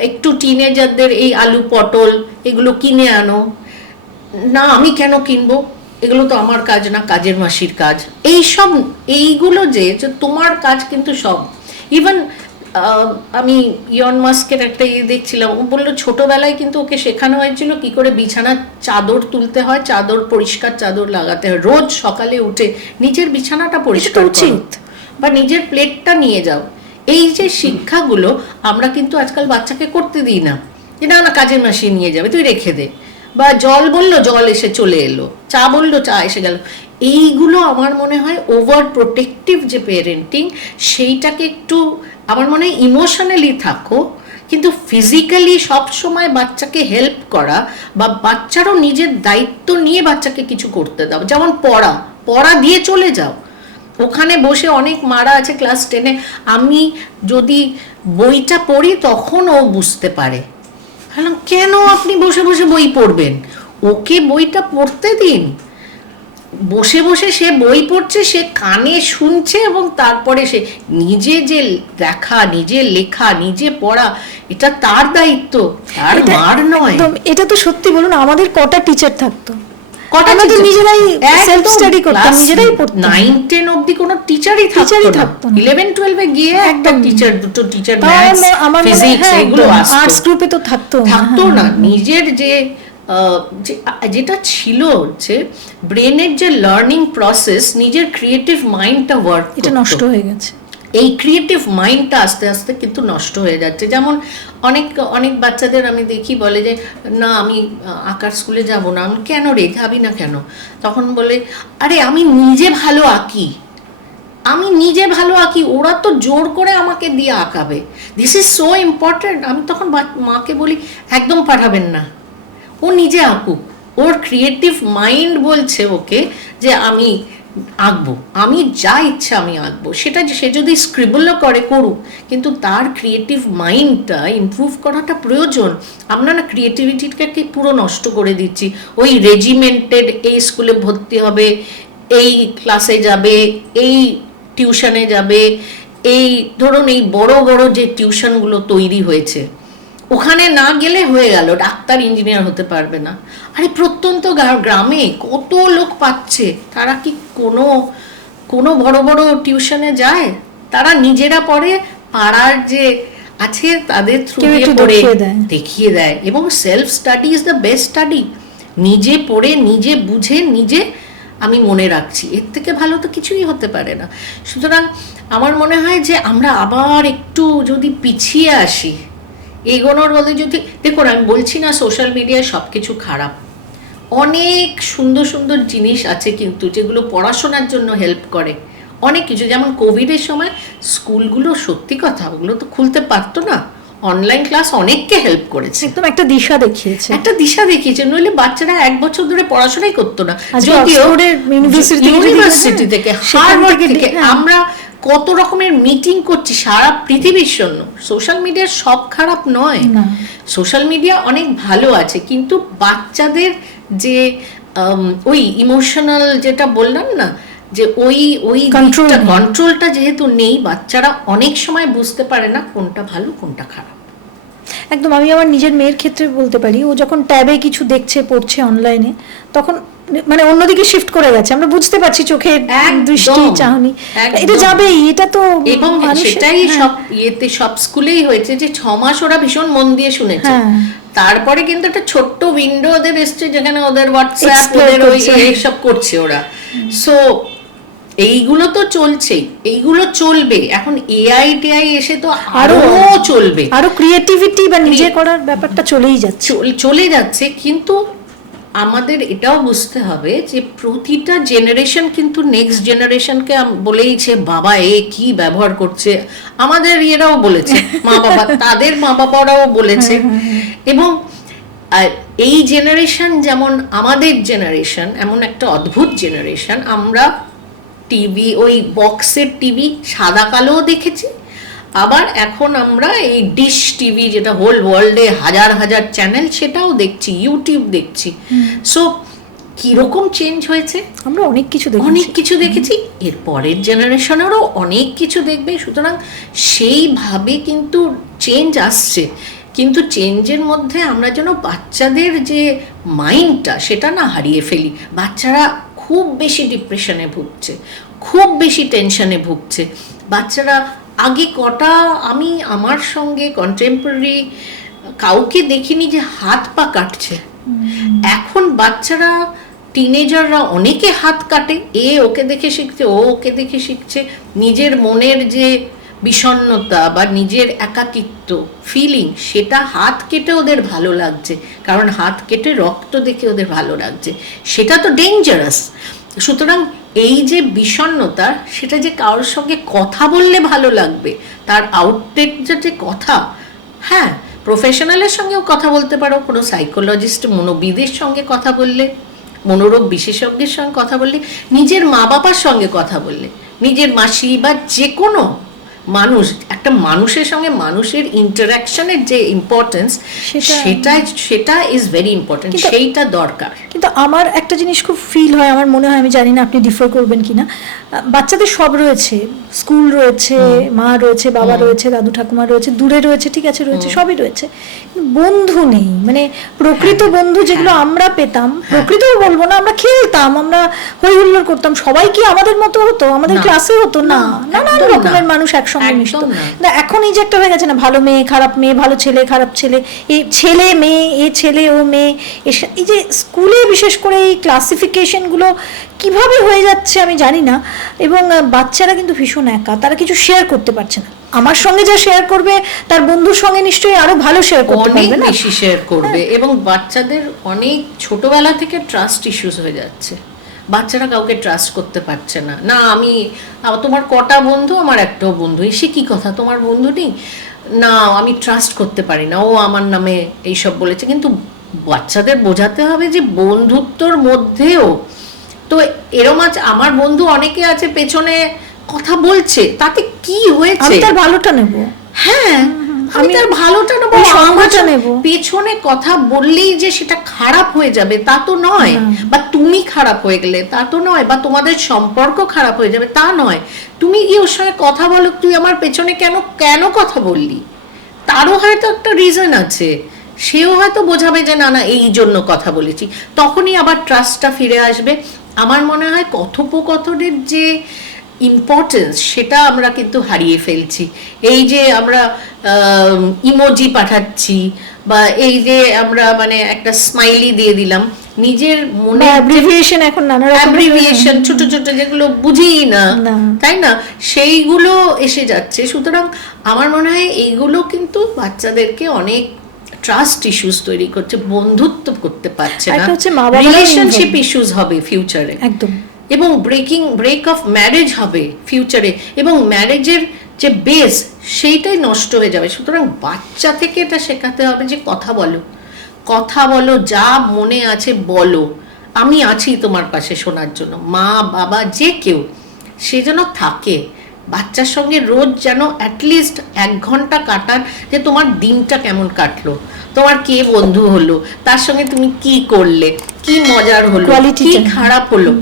একটু টিনেজারদের এই আলু পটল এগুলো কিনে আনো। না আমি কেন কিনবো, এগুলো তো আমার কাজ না, কাজের মাসির কাজ। এইগুলো যে তোমার কাজ কিন্তু সব। ইভেন আমি ইয়ন মাস্কের একটা দেখছিলাম, ও বললো ছোটবেলায় কিন্তু ওকে শেখানো হয়েছিল কি করে বিছানার চাদর তুলতে হয়, চাদর পরিষ্কার চাদর লাগাতে হয়, রোজ সকালে উঠে নিজের বিছানাটা পরিষ্কার উচিত, বা নিজের প্লেটটা নিয়ে যাও। এই যে শিক্ষাগুলো আমরা কিন্তু আজকাল বাচ্চাকে করতে দিই না, যে না না কাজের মাসি নিয়ে যাবে, তুই রেখে দে। বা জল বললো, জল এসে চলে এলো, চা বললো, চা এসে গেল। এইগুলো আমার মনে হয় ওভার প্রোটেক্টিভ যে পেরেন্টিং, সেইটাকে একটু আমার মনে হয় ইমোশনালি থাকো, কিন্তু ফিজিক্যালি সবসময় বাচ্চাকে হেল্প করা, বা বাচ্চারও নিজের দায়িত্ব নিয়ে বাচ্চাকে কিছু করতে দাও। যেমন পড়া দিয়ে চলে যাও। ওখানে বসে অনেক মারা আছে ক্লাস 10-এ, আমি যদি বইটা পড়ি তখন ও বুঝতে পারে। বললাম কেন আপনি বসে বসে বই পড়বেন? ওকে বইটা পড়তে দিন। বসে বসে সে বই পড়ছে, সে কানে শুনছে, এবং তারপরে সে নিজে যে দেখা, নিজে লেখা, নিজে পড়া, এটা তার দায়িত্ব, তার মার নয়। এটা তো সত্যি বলুন, আমাদের কটা টিচার থাকতো, নিজেরাই সেলফ স্টাডি করতাম, নিজেরাই পড়তাম। 9-10 অবধি কোনো টিচারই থাকতো না। 11-12-এ গিয়ে একটা টিচার, দুটো টিচার, ম্যাথস, ফিজিক্স, এগুলো আর্টস গ্রুপে তো থাকতো না। নিজের যেটা ছিল হচ্ছে ব্রেনের যে লার্নিং প্রসেস, নিজের ক্রিয়েটিভ মাইন্ডটা ওয়ার্ক, এটা নষ্ট হয়ে গেছে। এই ক্রিয়েটিভ মাইন্ডটা আস্তে আস্তে কিন্তু নষ্ট হয়ে যাচ্ছে। যেমন অনেক বাচ্চাদের আমি দেখি বলে যে না আমি আঁকার স্কুলে যাব না। আমি কেন রে, যাবি না কেন? তখন বলে আরে আমি নিজে ভালো আঁকি, ওরা তো জোর করে আমাকে দিয়ে আঁকাবে, দিস ইজ সো ইম্পর্টেন্ট। আমি তখন মাকে বলি একদম পাঠাবেন না, ও নিজে আঁকুক। ওর ক্রিয়েটিভ মাইন্ড বলছে ওকে যে আমি আঁকবো, আমি যা ইচ্ছা আমি আঁকবো। সেটা সে যদি স্ক্রিবলও করে করুক, কিন্তু তার ক্রিয়েটিভ মাইন্ডটা ইমপ্রুভ করাটা প্রয়োজন। আমরা না ক্রিয়েটিভিটিটাকে পুরো নষ্ট করে দিচ্ছি। ওই রেজিমেন্টেড এই স্কুলে ভর্তি হবে, এই ক্লাসে যাবে, এই টিউশনে যাবে, এই ধরুন এই বড় বড় যে টিউশনগুলো তৈরি হয়েছে, ওখানে না গেলে হয়ে গেল, ডাক্তার ইঞ্জিনিয়ার হতে পারবে না। আরে প্রত্যন্ত গ্রামে কত লোক পাচ্ছে, তারা কি কোনো বড় বড় টিউশনে যায়? তারা নিজেরা পড়ে, পাড়ার যে আছে তাদের থ্রু দিয়ে পড়ে দেখিয়ে দেয়। এবং self study is the best study. নিজে পড়ে, নিজে বুঝে, নিজে আমি মনে রাখছি, এর থেকে ভালো তো কিছুই হতে পারে না। সুতরাং আমার মনে হয় যে আমরা আবার একটু যদি পিছিয়ে আসি, এগোনোর বলে যদি, দেখুন আমি বলছি না সোশ্যাল মিডিয়ায় সব কিছু খারাপ, অনেক সুন্দর সুন্দর জিনিস আছে কিন্তু যেগুলো পড়াশোনার জন্য হেল্প করে, অনেক কিছু। যেমন কোভিডের সময় স্কুলগুলো, সত্যি কথা, ওগুলো তো খুলতে পারতো না, অনলাইন ক্লাস অনেকে হেল্প করেছে, একদম একটা দিশা দেখিয়েছে, নইলে বাচ্চারা 1 বছর ধরে পড়াশোনাই করতো না। যদিও ইউনিভার্সিটি থেকে, হার্ভার্ড থেকে আমরা কত রকমের মিটিং করছি সারা পৃথিবীর জন্য। সোশ্যাল মিডিয়া সব খারাপ নয়, সোশ্যাল মিডিয়া অনেক ভালো আছে, কিন্তু বাচ্চাদের যে ওই ইমোশনাল যেটা বললাম না, যে ওই কন্ট্রোলটা যেহেতু নেই, বাচ্চারা অনেক সময় বুঝতে পারে না কোনটা ভালো কোনটা খারাপ। একদম, আমি আমার নিজের মেয়ের ক্ষেত্রে বলতে পারি, ও যখন ট্যাবে কিছু দেখছে, পড়ছে অনলাইনে, তখন মানে অন্যদিকে শিফট করে গেছে, আমরা বুঝতে পারছি চোখের দৃষ্টি চাহনি, এটা যাবেই, এটা তো। এবং সেটাই সব ইয়েতে, সব স্কুলেই হয়েছে যে 6 মাস ওরা ভীষণ মন দিয়ে শুনেছে, তারপরে কিন্তু একটা ছোট্ট উইন্ডো ওদের এসছে যেখানে ওদের হোয়াটসঅ্যাপ, ওদের ওই এইসব করছে ওরা। সো এইগুলো তো চলছেই, এইগুলো চলবে। এখন এআই টিআই এসে তো আরো চলবে, আরো ক্রিয়েটিভিটি বা নিজে করার ব্যাপারটা চলে যাচ্ছে। কিন্তু আমাদের এটাও বুঝতে হবে যে প্রতিটা জেনারেশন কিন্তু নেক্সট জেনারেশনকে বলেইছে, বাবা এ কি ব্যবহার করছে, আমাদের এরাও বলেছে, মা বাবা, তাদের মা বাবারাও বলেছে। এবং এই জেনারেশন যেমন আমাদের জেনারেশন এমন একটা অদ্ভুত জেনারেশন, আমরা টিভি, ওই বক্সের টিভি সাদা কালোও দেখেছি, আবার এখন আমরা এই ডিশ টিভি, যেটা হোল ওয়ার্ল্ডে হাজার হাজার চ্যানেল, সেটাও দেখছি, ইউটিউব দেখছি। সো কিরকম চেঞ্জ হয়েছে, আমরা অনেক কিছু দেখেছি, এর পরের জেনারেশনেরও অনেক কিছু দেখবে। সুতরাং সেইভাবে কিন্তু চেঞ্জ আসছে, কিন্তু চেঞ্জের মধ্যে আমরা যেন বাচ্চাদের যে মাইন্ডটা সেটা না হারিয়ে ফেলি। বাচ্চারা খুব বেশি ডিপ্রেশনে ভুগছে, খুব বেশি টেনশনে ভুগছে। বাচ্চারা আগে আমি আমার সঙ্গে কন্টেম্পোরারি কাউকে দেখিনি যে হাত পা কাটছে। এখন বাচ্চারা, টিনেজাররা অনেকে হাত কাটে, ওকে দেখে শিখছে, ওকে দেখে শিখছে। নিজের মনের যে বিষণ্ণতা বা নিজের একাকিত্ব ফিলিং, সেটা হাত কেটে ওদের ভালো লাগছে, কারণ হাত কেটে রক্ত দেখে ওদের ভালো লাগছে, সেটা তো ডেঞ্জারাস। সুতরাং এই যে বিষণ্ণতা, সেটা যে কারোর সঙ্গে কথা বললে ভালো লাগবে, তার আউটলেট যে কথা, হ্যাঁ, প্রফেশনালের সঙ্গেও কথা বলতে পারো, কোনো সাইকোলজিস্ট, মনোবিদের সঙ্গে কথা বললে, মনোরোগ বিশেষজ্ঞের সঙ্গে কথা বললে, নিজের মা বাবার সঙ্গে কথা বললে, নিজের মাসি বা যে কোনো মানুষ, একটা মানুষের সঙ্গে মানুষের ইন্টারাকশনের যে ইম্পর্টেন্স, সেটা ইজ ভেরি ইম্পর্টেন্ট, সেইটা দরকার। কিন্তু আমার একটা জিনিস খুব ফিল হয়, আমার মনে হয়, আমি জানি না আপনি ডিফার করবেন কিনা, বাচ্চাদের সব রয়েছে, স্কুল রয়েছে, মা রয়েছে, বাবা রয়েছে, দাদু ঠাকুমা রয়েছে, দূরে রয়েছে, ঠিক আছে, রয়েছে, সবই রয়েছে, বন্ধু নেই, মানে প্রকৃত বন্ধু যেগুলো আমরা পেতাম, প্রকৃতও বলবো না, আমরা খেলতাম, আমরা হই হুল্লোড় করতাম, সবাই কি আমাদের মতো হতো, আমাদের ক্লাসে হতো না, নানান রকমের মানুষ একসঙ্গে মিশতো। এখন এই যে একটা হয়ে গেছে না, ভালো মেয়ে খারাপ মেয়ে, ভালো ছেলে খারাপ ছেলে, এই ছেলে মেয়ে, এ ছেলে ও মেয়ে, এই যে স্কুলে বিশেষ করে এই ক্লাসিফিকেশনগুলো কিভাবে হয়ে যাচ্ছে আমি জানি না। এবং বাচ্চারা কিন্তু ভীষণ একা, তারা কিছু শেয়ার করতে পারছে না। আমার সঙ্গে যা শেয়ার করবে, তার বন্ধুর সঙ্গে নিশ্চয়ই আরো ভালো শেয়ার করতে পারবে, অনেক বেশি শেয়ার করবে। এবং বাচ্চাদের অনেক ছোটবেলা থেকে ট্রাস্ট ইস্যুস হয়ে যাচ্ছে, বাচ্চারা কাউকে ট্রাস্ট করতে পারছে না। না, তোমার কটা বন্ধু, আমার একটাও বন্ধু, এসে কি কথা, তোমার বন্ধু নেই? না, আমি ট্রাস্ট করতে পারি না, ও আমার নামে এইসব বলেছে। কিন্তু বাচ্চাদের বোঝাতে হবে যে বন্ধুত্বর মধ্যেও তো এরম আছে, আমার বন্ধু অনেকে আছে পেছনে কথা বলছে, তাতে কি হয়েছে, আমি তার ভালোটা নেব, হ্যাঁ, আমি তার ভালোটা নেবো, আমি সঙ্গটা নেব। পেছনে কথা বললেই যে সেটা খারাপ হয়ে যাবে তা তো নয়, বা তুমি খারাপ হয়ে গেলে তা তো নয়, বা তোমাদের সম্পর্ক খারাপ হয়ে যাবে তা নয়। তুমি গিয়ে ওর সঙ্গে কথা বলো, তুই আমার পেছনে কেন কেন কথা বললি, তারও হয়তো একটা রিজন আছে, সেও হয়তো বোঝাবে যে না না এই জন্য কথা বলেছি, তখনই আবার ট্রাস্টটা ফিরে আসবে। আমার মনে হয় কথোপকথনের যে ইম্পর্টেন্স সেটা আমরা কিন্তু হারিয়ে ফেলছি। এই যে আমরা ইমোজি পাঠাচ্ছি, বা এই যে আমরা মানে একটা স্মাইলি দিয়ে দিলাম, নিজের মনে অ্যাব্রিভিয়েশন এখন নানা রকম অ্যাব্রিভিয়েশন ছোট ছোট যেগুলো বুঝিই না, তাই না, সেইগুলো এসে যাচ্ছে। সুতরাং আমার মনে হয় এইগুলো কিন্তু বাচ্চাদেরকে অনেক ট্রাস্ট ইস্যুস তৈরি করছে, বন্ধুত্ব করতে পারছে না, রিলেশনশিপ ইস্যুস হবে ফিউচারে একদম, এবং ব্রেক অফ ম্যারেজ হবে ফিউচারে, এবং ম্যারেজের যে বেস সেইটাই নষ্ট হয়ে যাবে। সুতরাং বাচ্চা থেকে এটা শেখাতে হবে যে কথা বলো, কথা বলো, যা মনে আছে বলো, আমি আছি তোমার পাশে শোনার জন্য। মা বাবা যে কেউ সে যেন থাকে, বাচ্চার সঙ্গে রোজ যেন অ্যাটলিস্ট 1 ঘন্টা কাটান, যে তোমার দিনটা কেমন কাটলো, তোমার কে বন্ধু হলো, তার সঙ্গে তুমি কি করলে, কি মজার হলো, কি খারাপ হলো,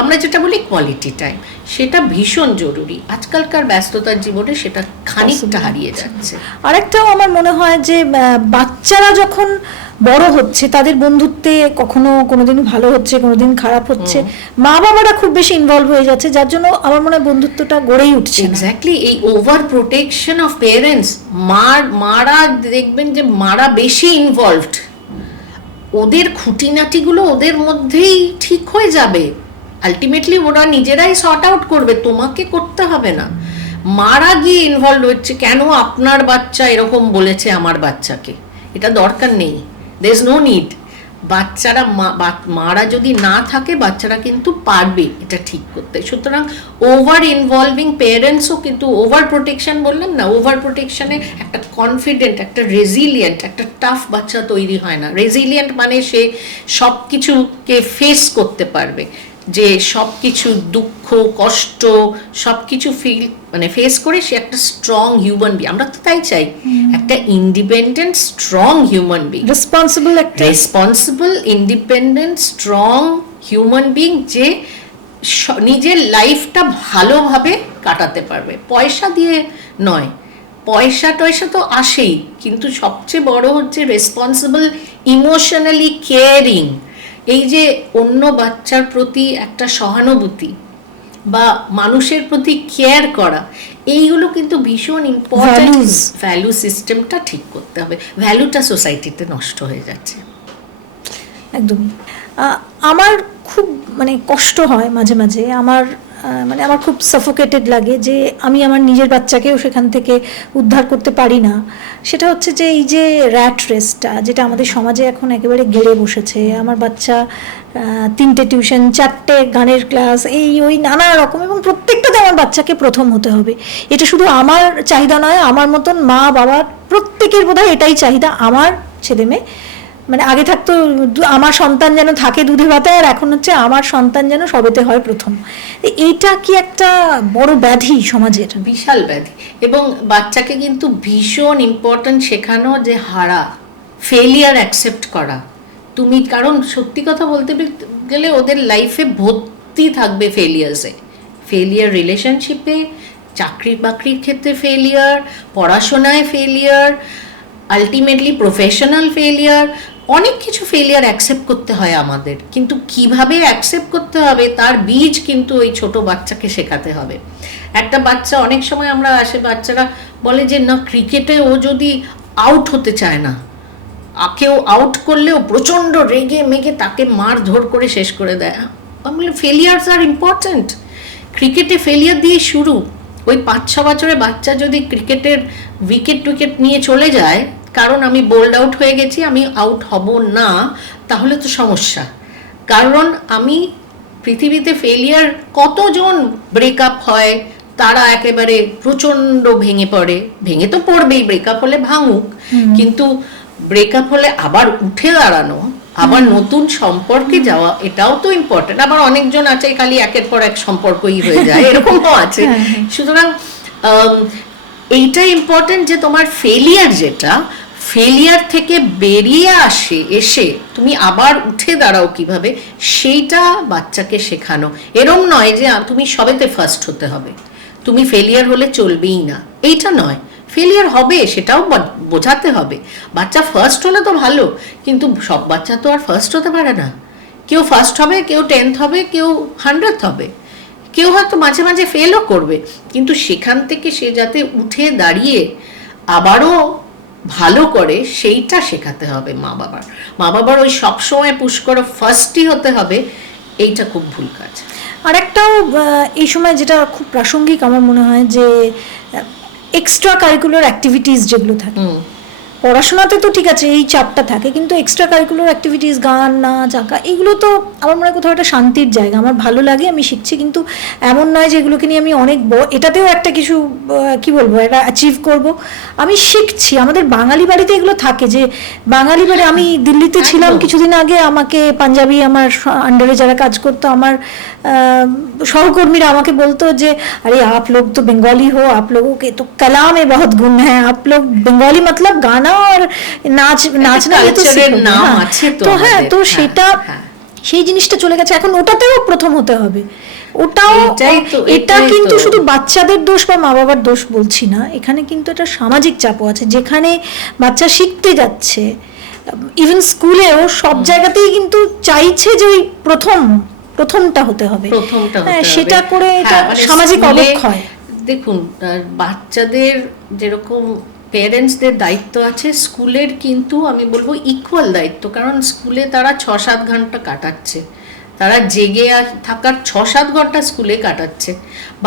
আমরা যেটা বলি কোয়ালিটি টাইম, সেটা ভীষণ জরুরি। আজকালকার ব্যস্ততার জীবনে সেটা খানিকটা হারিয়ে যাচ্ছে। আরেকটাও আমার মনে হয় যে বাচ্চারা যখন বড় হচ্ছে তাদের বন্ধুত্বে কখনো কোনোদিন ভালো হচ্ছে, কোনোদিন খারাপ হচ্ছে, মা বাবারা খুব বেশি ইনভলভ হয়ে যাচ্ছে, যার জন্য আমার মনে হয় বন্ধুত্বটা গড়েই উঠছে। এক্স্যাক্টলি, এই ওভার প্রোটেকশন অফ পেরেন্টস, মারা দেখবেন যে মারা বেশি ইনভলভড, ওদের খুঁটিনাটিগুলো ওদের মধ্যেই ঠিক হয়ে যাবে, আলটিমেটলি ওরা নিজেরাই সর্ট আউট করবে, তোমাকে করতে হবে না। মারা গিয়ে ইনভলভ হচ্ছে, কেন আপনার বাচ্চা এরকম বলেছে আমার বাচ্চাকে, এটা দরকার নেই, দের ইজ নো নিড। বাচ্চারা মারা যদি না থাকে বাচ্চারা কিন্তু পারবে এটা ঠিক করতে। সুতরাং ওভার ইনভলভিং পেরেন্টসও কিন্তু, ওভার প্রোটেকশন বললাম না, ওভার প্রোটেকশনে একটা কনফিডেন্ট, একটা রেজিলিয়েন্ট, একটা টাফ বাচ্চা তৈরি হয় না। রেজিলিয়েন্ট মানে সে সব কিছুকে ফেস করতে পারবে, যে সব কিছু দুঃখ কষ্ট সব কিছু ফেস করে সে একটা স্ট্রং হিউম্যান বিং। আমরা তো তাই চাই, একটা independent strong human being, responsible independent strong human being, যে নিজের লাইফটা ভালোভাবে কাটাতে পারবে, পয়সা দিয়ে নয়। পয়সা টয়সা তো আসেই, কিন্তু সবচেয়ে বড় হচ্ছে রেসপন্সিবল, ইমোশনালি কেয়ারিং, এই যে অন্য বাচ্চার প্রতি একটা সহানুভূতি বা মানুষের প্রতি কেয়ার করা, এইগুলো কিন্তু ভীষণ ইম্পর্টেন্ট। ভ্যালু সিস্টেমটা ঠিক করতে হবে, ভ্যালুটা সোসাইটিতে নষ্ট হয়ে যাচ্ছে। একদমই। আমার খুব মানে কষ্ট হয় মাঝে মাঝে, আমার খুব সাফোকেটেড লাগে যে আমি আমার নিজের বাচ্চাকেও সেখান থেকে উদ্ধার করতে পারি না। সেটা হচ্ছে যে এই যে র্যাট রেসটা যেটা আমাদের সমাজে এখন একেবারে গেড়ে বসেছে, আমার বাচ্চা 3টে টিউশন, 4টে গানের ক্লাস, এই ওই নানা রকম, এবং প্রত্যেকটাতে আমার বাচ্চাকে প্রথম হতে হবে। এটা শুধু আমার চাহিদা নয়, আমার মতন মা বাবার প্রত্যেকের বোধহয় এটাই চাহিদা, আমার ছেলে মেয়ে মানে আগে থাকতো আমার সন্তান যেন থাকে দুধে ভাতে, আর এখন হচ্ছে আমার সন্তান যেন সবেতে হয় প্রথম। এইটা কি একটা বড় ব্যাধি সমাজের, বিশাল ব্যাধি। এবং বাচ্চাকে কিন্তু ভীষণ ইম্পর্টেন্ট শেখানো যে হারা, ফেলিয়ার অ্যাকসেপ্ট করা। তুমি কারণ সত্যি কথা বলতে গেলে ওদের লাইফে ভর্তি থাকবে ফেলিয়ার্সে, ফেলিয়ার রিলেশনশিপে, চাকরি বাকরির ক্ষেত্রে ফেলিয়ার, পড়াশোনায় ফেলিয়ার, আলটিমেটলি প্রফেশনাল ফেলিয়ার, অনেক কিছু ফেলিয়ার অ্যাকসেপ্ট করতে হয় আমাদের। কিন্তু কিভাবে অ্যাকসেপ্ট করতে হবে তার বীজ কিন্তু ওই ছোট বাচ্চাকে শেখাতে হবে। একটা বাচ্চা, অনেক সময় আমরা বাচ্চারা বলে যে না ক্রিকেটে ও যদি আউট হতে চায় না, কেউ আউট করলেও প্রচণ্ড রেগে মেগে তাকে মারধর করে শেষ করে দেয়। আমি বলি ফেলিয়ার্স আর ইম্পর্ট্যান্ট, ক্রিকেটে ফেলিয়ার দিয়ে শুরু। ওই 5-6 বছরের বাচ্চা যদি ক্রিকেটের উইকেট নিয়ে চলে যায়, কারণ আমি বোল্ড আউট হয়ে গেছি, আমি আউট হব না, তাহলে তো সমস্যা। কারণ আমি পৃথিবীতে ফেলিয়ার কতজন ব্রেকআপ হয়, তারা একেবারে প্রচণ্ড ভেঙে পড়ে, ভেঙে তো পড়বেই, ব্রেকআপ হলে ভাঙুক, কিন্তু ব্রেকআপ হলে আবার উঠে দাঁড়ানো, আবার নতুন সম্পর্কে যাওয়া, এটাও তো ইম্পর্টেন্ট। আবার অনেকজন আছে খালি একের পর এক সম্পর্কই হয়ে যায়, এরকমও আছে। সুতরাং এইটা ইম্পর্টেন্ট যে তোমার ফেলিয়ার যেটা, ফেলিয়ার থেকে বেরিয়ে এসে তুমি আবার উঠে দাঁড়াও কিভাবে, সেইটা বাচ্চাকে শেখানো। এরম নয় যে তুমি সবেতে ফার্স্ট হতে হবে, তুমি ফেলিয়ার হলে চলবেই না, এইটা নয়। ফেলিয়ার হবে, সেটাও বোঝাতে হবে। বাচ্চা ফার্স্ট হলে তো ভালো, কিন্তু সব বাচ্চা তো আর ফার্স্ট হতে পারে না। কেউ ফার্স্ট হবে, কেউ 10th হবে, কেউ 100th হবে, কেউ হয়তো মাঝে মাঝে ফেলও করবে, কিন্তু সেখান থেকে সে যাতে উঠে দাঁড়িয়ে আবারও ভালো করে সেইটা শেখাতে হবে মা বাবার ওই সবসময় পুশ করো ফার্স্টই হতে হবে, এইটা খুব ভুল কাজ। আরেকটাও এই সময় যেটা খুব প্রাসঙ্গিক আমার মনে হয় যে এক্সট্রা কারিকুলার অ্যাক্টিভিটিস যেগুলো থাকে, পড়াশোনাতে তো ঠিক আছে এই চাপটা থাকে, কিন্তু এক্সট্রা কারিকুলার অ্যাক্টিভিটিস, গান, নাচ, আঁকা, এগুলো তো আমার মনে হয় কোথাও একটা শান্তির জায়গা। আমার ভালো লাগে, আমি শিখছি, কিন্তু এমন নয় যে এগুলোকে নিয়ে আমি অনেক এটাতেও একটা কিছু কি বলবো, এটা অ্যাচিভ করব। আমি শিখছি, আমাদের বাঙালি বাড়িতে এগুলো থাকে, যে বাঙালি বাড়ি, আমি দিল্লিতে ছিলাম কিছুদিন আগে, আমাকে পাঞ্জাবি আমার আন্ডারে যারা কাজ করতো, আমার সহকর্মীরা আমাকে বলতো যে আরে आप लोग तो बंगाली हो, आप लोगों के तो कला में बहुत गुण है, आप लोग बंगाली मतलब गाना और নাচনা তো হ্যাঁ, তো সেটা সেই জিনিসটা চলে গেছে, এখন ওটাতেও প্রথম হতে হবে। ওটাও এটা কিন্তু শুধু বাচ্চাদের দোষ বা মা বাবার দোষ বলছি না, এখানে কিন্তু একটা সামাজিক চাপও আছে, যেখানে বাচ্চা শিখতে যাচ্ছে, ইভেন স্কুলেও সব জায়গাতেই কিন্তু চাইছে যে ওই প্রথমটা হতে হবে, সেটা করে এটা সামাজিক অবক্ষয়। দেখুন, বাচ্চাদের যেরকম প্যারেন্টসদের দায়িত্ব আছে, স্কুলের কিন্তু আমি বলবো ইকুয়াল দায়িত্ব, কারণ স্কুলে তারা 6-7 ঘন্টা কাটাচ্ছে, তারা জেগে থাকার 6-7 ঘন্টা স্কুলে কাটাচ্ছে।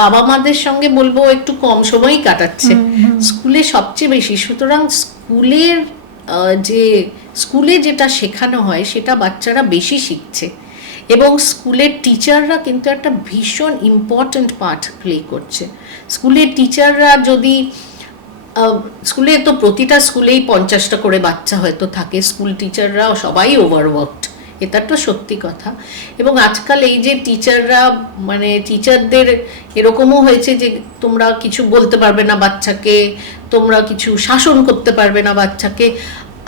বাবা মাদের সঙ্গে বলবো একটু কম সময়ই কাটাচ্ছে, স্কুলে সবচেয়ে বেশি। সুতরাং স্কুলে যেটা শেখানো হয় সেটা বাচ্চারা বেশি শিখছে, এবং স্কুলের টিচাররা কিন্তু একটা ভীষণ ইম্পর্ট্যান্ট পার্ট প্লে করছে। স্কুলের টিচাররা যদি স্কুলে তো প্রতিটা স্কুলেই 50টা করে বাচ্চা হয়তো থাকে, স্কুল টিচাররাও সবাই ওভারওয়ার্কড, এটা তো সত্যি কথা। এবং আজকাল এই যে টিচাররা, মানে টিচারদের এরকমও হয়েছে যে তোমরা কিছু বলতে পারবে না বাচ্চাকে, তোমরা কিছু শাসন করতে পারবে না বাচ্চাকে।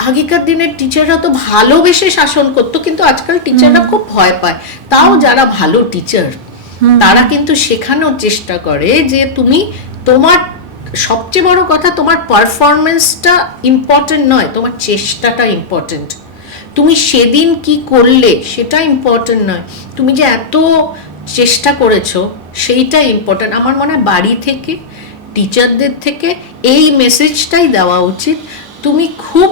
আগেকার দিনের টিচাররা তো ভালোবেসে শাসন করতো, কিন্তু আজকাল টিচাররা খুব ভয় পায়। তাও যারা ভালো টিচার তারা কিন্তু শেখানোর চেষ্টা করে যে তুমি, তোমার সবচেয়ে বড় কথা, তোমার পারফরমেন্সটা ইম্পর্টেন্ট নয়, তোমার চেষ্টাটা ইম্পর্টেন্ট। তুমি সেদিন কি করলে সেটা ইম্পর্টেন্ট নয়, তুমি যে এত চেষ্টা করেছো সেইটা ইম্পর্টেন্ট। আমার মনে হয় বাড়ি থেকে, টিচারদের থেকে এই মেসেজটাই দেওয়া উচিত, তুমি খুব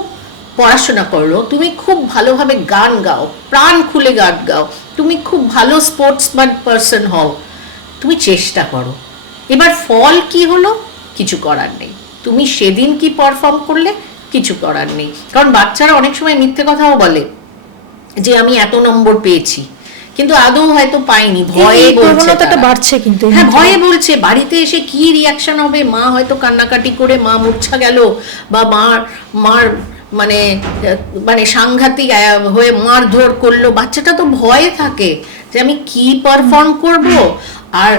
পড়াশোনা করো, তুমি খুব ভালোভাবে গান গাও, প্রাণ খুলে গান গাও, তুমি খুব ভালো স্পোর্টসম্যান পারসন হও, তুমি চেষ্টা করো। এবার ফল কি হলো কিছু করার নেই, তুমি সেদিন কি পারফর্ম করলে কিছু করার নেই। কারণ বাচ্চারা অনেক সময় মিথ্যে কথাও বলে যে আমি এত নম্বর পেয়েছি, কিন্তু আদৌ হয়তো পাইনি, ভয়ে বাড়ছে। কিন্তু হ্যাঁ, ভয়ে বলছে। বাড়িতে এসে কি রিয়াকশন হবে, মা হয়তো কান্নাকাটি করে মা মূর্ছা গেল, বা মার মানে মানে সাংঘাতিক হয়ে মারধর করলো, বাচ্চাটা তো ভয়ে থাকে যে আমি কি পারফর্ম করব, আর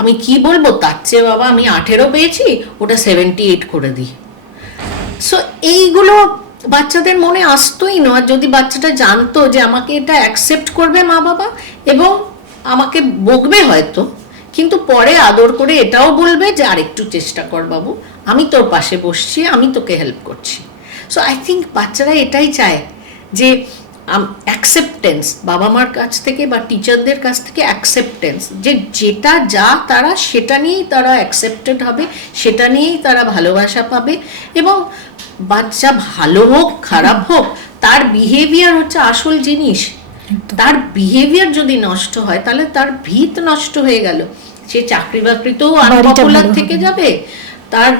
আমি কি বলবো, তার চেয়ে বাবা আমি 18 পেয়েছি, ওটা 78 করে দিই। সো এইগুলো বাচ্চাদের মনে আসতোই না। যদি বাচ্চাটা জানতো যে আমাকে এটা অ্যাকসেপ্ট করবে মা বাবা, এবং আমাকে বকবে হয়তো, কিন্তু পরে আদর করে এটাও বলবে যে আরেকটু চেষ্টা কর বাবু, আমি তোর পাশে বসছি, আমি তোকে হেল্প করছি। সো আই থিঙ্ক বাচ্চারা এটাই চায় যে অ্যাকসেপ্টেন্স, বাবা মার কাছ থেকে বা টিচারদের কাছ থেকে অ্যাকসেপ্টেন্স, যে যেটা যা তারা সেটা নিয়েই তারা অ্যাকসেপ্টেড হবে, সেটা নিয়েই তারা ভালোবাসা পাবে। এবং বাচ্চা ভালো হোক খারাপ হোক, তার বিহেভিয়ার হচ্ছে আসল জিনিস। তার বিহেভিয়ার যদি নষ্ট হয় তাহলে তার ভিত নষ্ট হয়ে গেল, সে চাকরি বাকরিতেও আনপপুলার থেকে যাবে, তার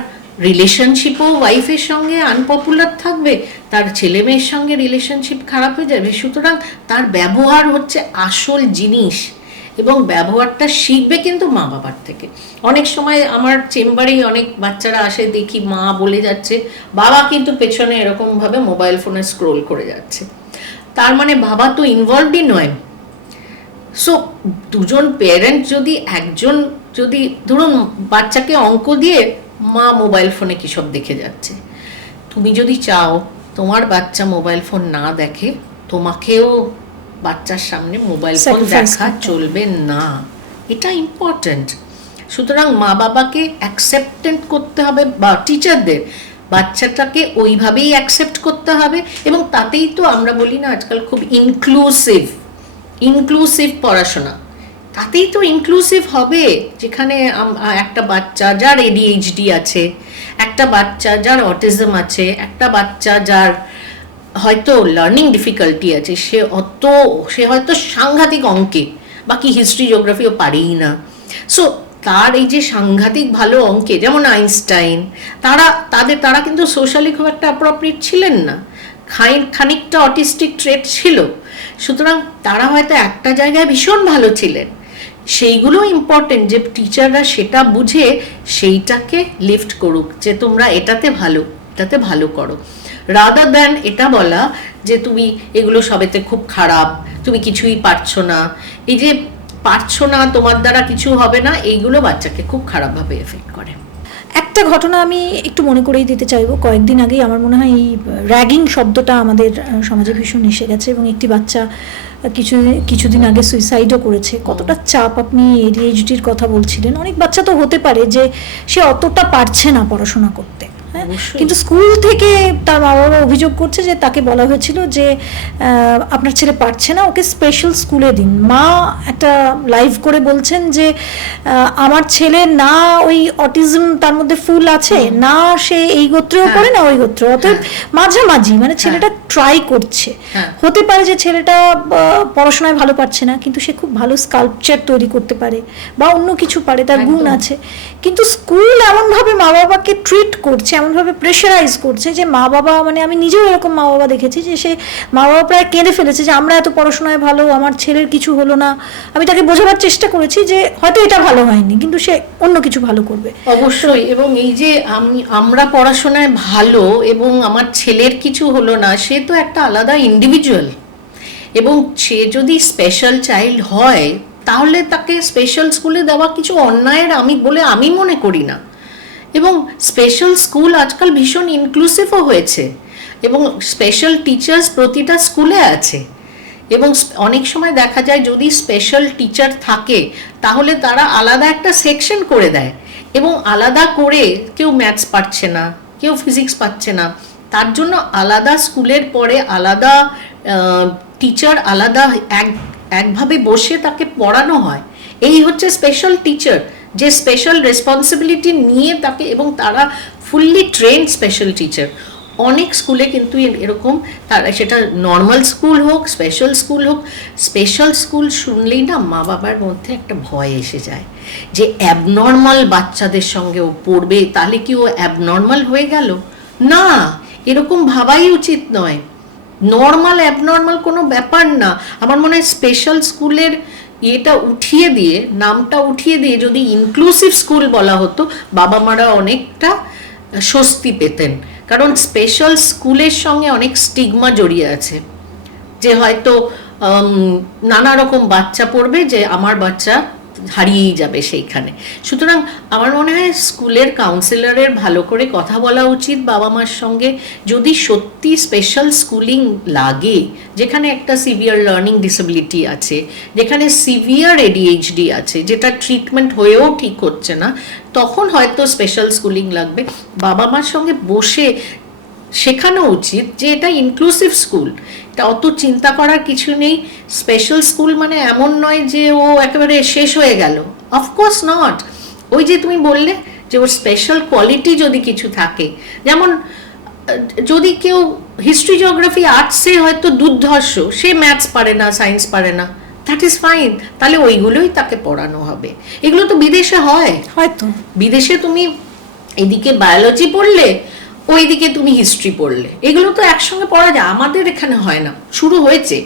রিলেশনশিপও ওয়াইফের সঙ্গে আনপপুলার থাকবে, তার ছেলে মেয়ের সঙ্গে রিলেশনশিপ খারাপ হয়ে যাবে। সুতরাং তার ব্যবহার হচ্ছে আসল জিনিস, এবং ব্যবহারটা শিখবে কিন্তু মা বাবার থেকে। অনেক সময় আমার চেম্বারেই অনেক বাচ্চারা আসে, দেখি মা বলে যাচ্ছে, বাবা কিন্তু পেছনে এরকমভাবে মোবাইল ফোনে স্ক্রোল করে যাচ্ছে, তার মানে বাবা তো ইনভলভডই নয়। সো দুজন প্যারেন্ট যদি, একজন যদি ধরুন বাচ্চাকে অঙ্ক দিয়ে মা মোবাইল ফোনে কী সব দেখে যাচ্ছে। তুমি যদি চাও তোমার বাচ্চা মোবাইল ফোন না দেখে, তোমাকেও বাচ্চার সামনে মোবাইল ফোন দেখা চলবে না, এটা ইম্পর্ট্যান্ট। সুতরাং মা বাবাকে অ্যাকসেপ্টেন্ট করতে হবে, বা টিচারদের বাচ্চাটাকে ওইভাবেই অ্যাকসেপ্ট করতে হবে। এবং তাতেই তো আমরা বলি না আজকাল খুব ইনক্লুসিভ পড়াশোনা, তাতেই তো ইনক্লুসিভ হবে। যেখানে একটা বাচ্চা যার ADHD আছে, একটা বাচ্চা যার অটিজম আছে, একটা বাচ্চা যার হয়তো লার্নিং ডিফিকাল্টি আছে, সে হয়তো সাংঘাতিক অঙ্কে, বাকি হিস্ট্রি জিওগ্রাফিও পারেই না। সো তার এই যে সাংঘাতিক ভালো অঙ্কে, যেমন আইনস্টাইন, তারা কিন্তু সোশ্যালি খুব একটা অ্যাপ্রোপ্রিয়েট ছিলেন না, খানিকটা অটিস্টিক ট্রেট ছিল। সুতরাং তারা হয়তো একটা জায়গায় ভীষণ ভালো ছিলেন। সেইগুলো ইম্পর্টেন্ট যে টিচাররা সেটা বুঝে সেইটাকে লিফট করুক, যে তোমরা এটাতে ভালো করো, রাদার দ্যান এটা বলা যে তুমি এগুলো সবেতে খুব খারাপ, তুমি কিছুই পারছো না, এই যে পারছো না, তোমার দ্বারা কিছু হবে না, এইগুলো বাচ্চাকে খুব খারাপভাবে এফেক্ট করে। একটা ঘটনা আমি একটু মনে করেই দিতে চাইবো। কয়েকদিন আগেই আমার মনে হয় এই র্যাগিং শব্দটা আমাদের সমাজে ভীষণ এসে গেছে, এবং একটি বাচ্চা কিছুদিন আগে সুইসাইডও করেছে। কতটা চাপ! আপনি ADHDর কথা বলছিলেন, অনেক বাচ্চা তো হতে পারে যে সে অতটা পারছে না পড়াশোনা করতে, কিন্তু স্কুল থেকে তার মা বাবা অভিযোগ করছে যে তাকে বলা হয়েছিল যে আপনার ছেলে পারছে না, ওকে স্পেশাল স্কুলে দিন। মা একটা লাইভ করে বলছেন যে আমার ছেলে না ওই অটিজম তার মধ্যে ফুল আছে, না সে এই গোত্রেও পড়ে না ওই গোত্র, অতএব মাঝামাঝি, মানে ছেলেটা ট্রাই করছে। হতে পারে যে ছেলেটা পড়াশোনায় ভালো পারছে না, কিন্তু সে খুব ভালো স্কাল্পচার তৈরি করতে পারে বা অন্য কিছু পারে, তার গুণ আছে। কিন্তু স্কুল এমনভাবে মা বাবাকে ট্রিট করছে, এমনভাবে প্রেশারাইজ করছে যে মা বাবা, মানে আমি নিজেও এরকম মা বাবা দেখেছি যে সে মা বাবা প্রায় কেঁদে ফেলেছে যে আমরা এত পড়াশোনায় ভালো, আমার ছেলের কিছু হলো না। আমি তাকে বোঝাবার চেষ্টা করেছি যে হয়তো এটা ভালো হয়নি, কিন্তু সে অন্য কিছু ভালো করবে। অবশ্যই। এবং এই যে আমরা পড়াশোনায় ভালো এবং আমার ছেলের কিছু হলো না, সে তো একটা আলাদা ইন্ডিভিজুয়াল। এবং সে যদি স্পেশাল চাইল্ড হয়, তাহলে তাকে স্পেশাল স্কুলে দেওয়া কিছু অন্যায়ের আমি মনে করি না। এবং স্পেশাল স্কুল আজকাল ভীষণ ইনক্লুসিভও হয়েছে, এবং স্পেশাল টিচার্স প্রতিটা স্কুলে আছে। এবং অনেক সময় দেখা যায় যদি স্পেশাল টিচার থাকে তাহলে তারা আলাদা একটা সেকশন করে দেয়, এবং আলাদা করে কেউ ম্যাথস পারছে না, কেউ ফিজিক্স পাচ্ছে না, তার জন্য আলাদা স্কুলের পরে আলাদা টিচার, আলাদা একভাবে বসে তাকে পড়ানো হয়। এই হচ্ছে স্পেশাল টিচার, যে স্পেশাল রেসপন্সিবিলিটি নিয়ে তাকে, এবং তারা ফুললি ট্রেন্ড স্পেশাল টিচার। অনেক স্কুলে কিন্তু এরকম, তারা সেটা নর্মাল স্কুল হোক, স্পেশাল স্কুল হোক, স্পেশাল স্কুল শুনলেই না মা বাবার মধ্যে একটা ভয় এসে যায় যে অ্যাবনর্মাল বাচ্চাদের সঙ্গে ও পড়বে, তাহলে কি ও অ্যাবনর্মাল হয়ে গেল? না, এরকম ভাবাই উচিত নয়। নর্মাল অ্যাবনর্মাল কোনো ব্যাপার না। আমার মনে হয় স্পেশাল স্কুলের নামটা উঠিয়ে দিয়ে যদি ইনক্লুসিভ স্কুল বলা হতো, বাবা মারা অনেকটা স্বস্তি পেতেন। কারণ স্পেশাল স্কুলের সঙ্গে অনেক স্টিগমা জড়িয়ে আছে, যে হয়তো নানা রকম বাচ্চা পড়বে, যে আমার বাচ্চা হারিয়েই যাবে সেইখানে। সুতরাং আমার মনে হয় স্কুলের কাউন্সিলরের ভালো করে কথা বলা উচিত বাবা মার সঙ্গে। যদি সত্যি স্পেশাল স্কুলিং লাগে, যেখানে একটা সিভিয়ার লার্নিং ডিসেবিলিটি আছে, যেখানে সিভিয়ার ADHD আছে, যেটা ট্রিটমেন্ট হয়েও ঠিক হচ্ছে না, তখন হয়তো স্পেশাল স্কুলিং লাগবে। বাবা মার সঙ্গে বসে শেখানো উচিত যে এটা ইনক্লুসিভ স্কুল, এটা অত চিন্তা করার কিছু নেই। স্পেশাল স্কুল মানে এমন নয় যে ও একেবারে শেষ হয়ে গেল, অফকোর্স নট। ওই যে তুমি বললে যে ওর স্পেশাল কোয়ালিটি যদি কিছু থাকে, যেমন যদি কেউ হিস্ট্রি জিওগ্রাফি আর্টসে হয়তো দুর্ধর্ষ, সে ম্যাথস পারে না, সায়েন্স পারে না, দ্যাট ইজ ফাইন, তাহলে ওইগুলোই তাকে পড়ানো হবে। এগুলো তো বিদেশে হয়, হয়তো বিদেশে তুমি এদিকে বায়োলজি পড়লে, ওইদিকে তুমি হিস্ট্রি পড়লে, এগুলো তো একসঙ্গে পড়া যায়। আমাদের এখানে হয় না, শুরু হয়েছে,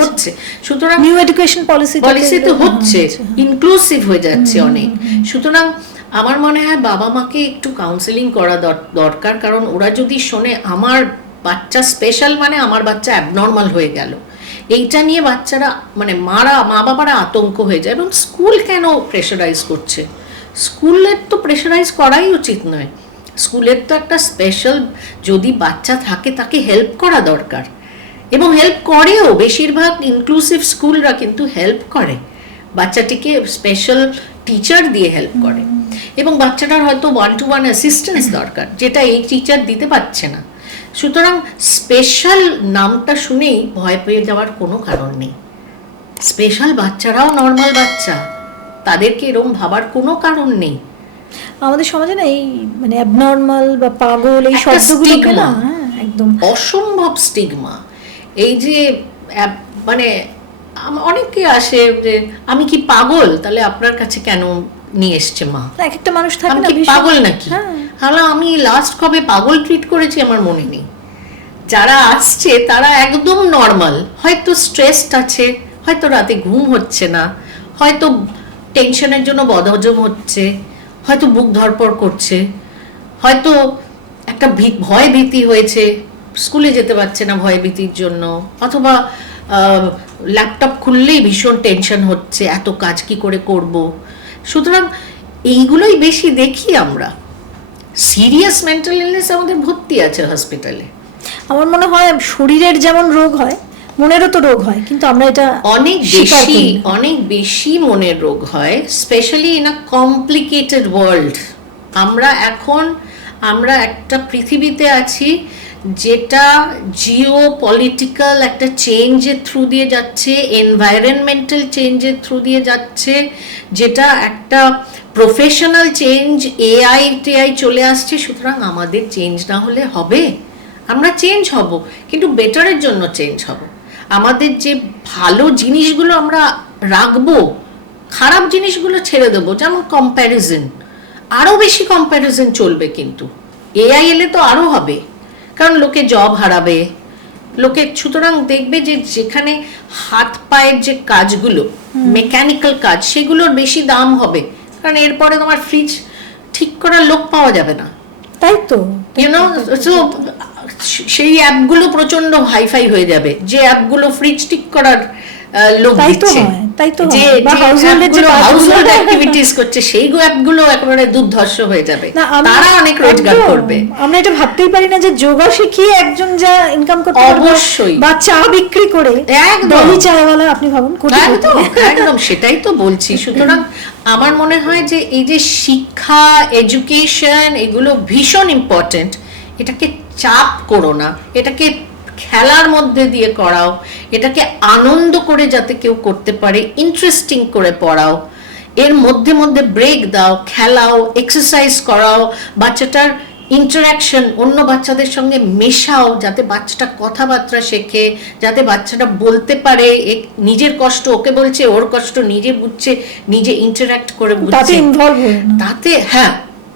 হচ্ছে। সুতরাং নিউ এডুকেশন পলিসি তো হচ্ছে, ইনক্লুসিভ হয়ে যাচ্ছে অনেক। সুতরাং আমার মনে হয় বাবা মাকে একটু কাউন্সেলিং করা দরকার। কারণ ওরা যদি শোনে আমার বাচ্চা স্পেশাল মানে আমার বাচ্চা অ্যাবনর্মাল হয়ে গেল, এইটা নিয়ে বাচ্চারা, মানে মা বাবারা আতঙ্ক হয়ে যায়। এবং স্কুল কেন প্রেশারাইজ করছে? স্কুলের তো প্রেশারাইজ করাই উচিত নয়। স্কুলের তো একটা স্পেশাল, যদি বাচ্চা থাকে তাকে হেল্প করা দরকার, এবং হেল্প করেও। বেশিরভাগ ইনক্লুসিভ স্কুলরা কিন্তু হেল্প করে, বাচ্চাটিকে স্পেশাল টিচার দিয়ে হেল্প করে, এবং বাচ্চাটার হয়তো 1-to-1 অ্যাসিস্ট্যান্স দরকার, যেটা এই টিচার দিতে পারছে না। সুতরাং স্পেশাল নামটা শুনেই ভয় পেয়ে যাওয়ার কোনো কারণ নেই। স্পেশাল বাচ্চারাও নর্মাল বাচ্চা, তাদেরকে এরকম ভাবার কোনো কারণ নেই। আমাদের সমাজে না এই মানে অ্যাবনর্মাল বা পাগল এই একটা শব্দগুলোকে না, stigma, একদম অসম্ভব স্টিগমা। এই যে মানে অনেকে আসে যে আমি কি পাগল, তাহলে আপনার কাছে কেন নিয়ে এসছে মা? এক একটা মানুষ থাকে আমি না কি পাগল নাকি? তাহলে আমি লাস্ট কবে পাগল ট্রিট করেছি আমার মনে নেই। যারা আসছে তারা একদম নর্মাল, হয়তো স্ট্রেসড আছে, হয়তো রাতে ঘুম হচ্ছে না, হয়তো টেনশনের জন্য বদহজম হচ্ছে, হয়তো বুক ধড়পড় করছে, হয়তো একটা ভয় ভীতি হয়েছে, স্কুলে যেতে পারছে না ভয় ভীতির জন্য, অথবা ল্যাপটপ খুললেই ভীষণ টেনশন হচ্ছে, এত কাজ কি করে করব। সুতরাং এইগুলোই বেশি দেখি আমরা। সিরিয়াস মেন্টাল ইলনেস আমাদের ভর্তি আছে হসপিটালে। আমার মনে হয় শরীরের যেমন রোগ হয়, মনেরও তো রোগ হয়, কিন্তু আমরা এটা অনেক বেশি মনের রোগ হয়, specially in a complicated world. আমরা একটা পৃথিবীতে আছি যেটা জিও পলিটিক্যাল একটা চেঞ্জের থ্রু দিয়ে যাচ্ছে, এনভায়রনমেন্টাল চেঞ্জের থ্রু দিয়ে যাচ্ছে, যেটা একটা প্রফেশনাল চেঞ্জ, এআই চলে আসছে। সুতরাং আমাদের চেঞ্জ না হলে হবে? আমরা চেঞ্জ হব, কিন্তু বেটারের জন্য চেঞ্জ হব। আমাদের যে ভালো জিনিসগুলো আমরা রাখবো, খারাপ জিনিসগুলো ছেড়ে দেবো। যেমন কম্প্যারিজন, আরও বেশি কম্প্যারিজন চলবে, কিন্তু এআই এলে তো আরও হবে, কারণ লোকে জব হারাবে, লোকে। সুতরাং দেখবে যে যেখানে হাত পায়ের যে কাজগুলো, মেকানিক্যাল কাজ, সেগুলোর বেশি দাম হবে, কারণ এরপরে তোমার ফ্রিজ ঠিক করার লোক পাওয়া যাবে না, তাই তো ইউনো। সো সেই অ্যাপগুলো প্রচন্ড হাইফাই হয়ে যাবে, যে অ্যাপগুলো ফ্রিজ ঠিক করার লোক দিচ্ছে, যে হাউসহোল্ড অ্যাক্টিভিটিস করছে, সেই অ্যাপগুলো একেবারে দুর্ধর্ষ হয়ে যাবে, তারা অনেক রোজগার করবে। আমরা এটা ভাবতেই পারি না যে যোগা শিখিয়ে একজন যা ইনকাম করতে পারবে, অবশ্যই, বা চা বিক্রি করে, দহি চাওয়ালা, আপনি ভাবুন, একদম সেটাই তো বলছি। সুতরাং আমার মনে হয় যে এই যে শিক্ষা, এডুকেশন, এগুলো ভীষণ ইম্পর্টেন্ট। এটাকে চাপ করো না, এটাকে খেলার মধ্যে দিয়ে করাও, এটাকে আনন্দ করে যাতে কেউ করতে পারে, ইন্টারেস্টিং করে পড়াও, এর মধ্যে মধ্যে ব্রেক দাও, খেলাও, এক্সারসাইজ করাও, বাচ্চাটার ইন্টারাকশন, অন্য বাচ্চাদের সঙ্গে মেশাও, যাতে বাচ্চাটা কথাবার্তা শেখে, যাতে বাচ্চাটা বলতে পারে নিজের কষ্ট, ওকে বলছে, ওর কষ্ট নিজে বুঝছে, নিজে ইন্টারাক্ট করে বুঝছে, তাতে হ্যাঁ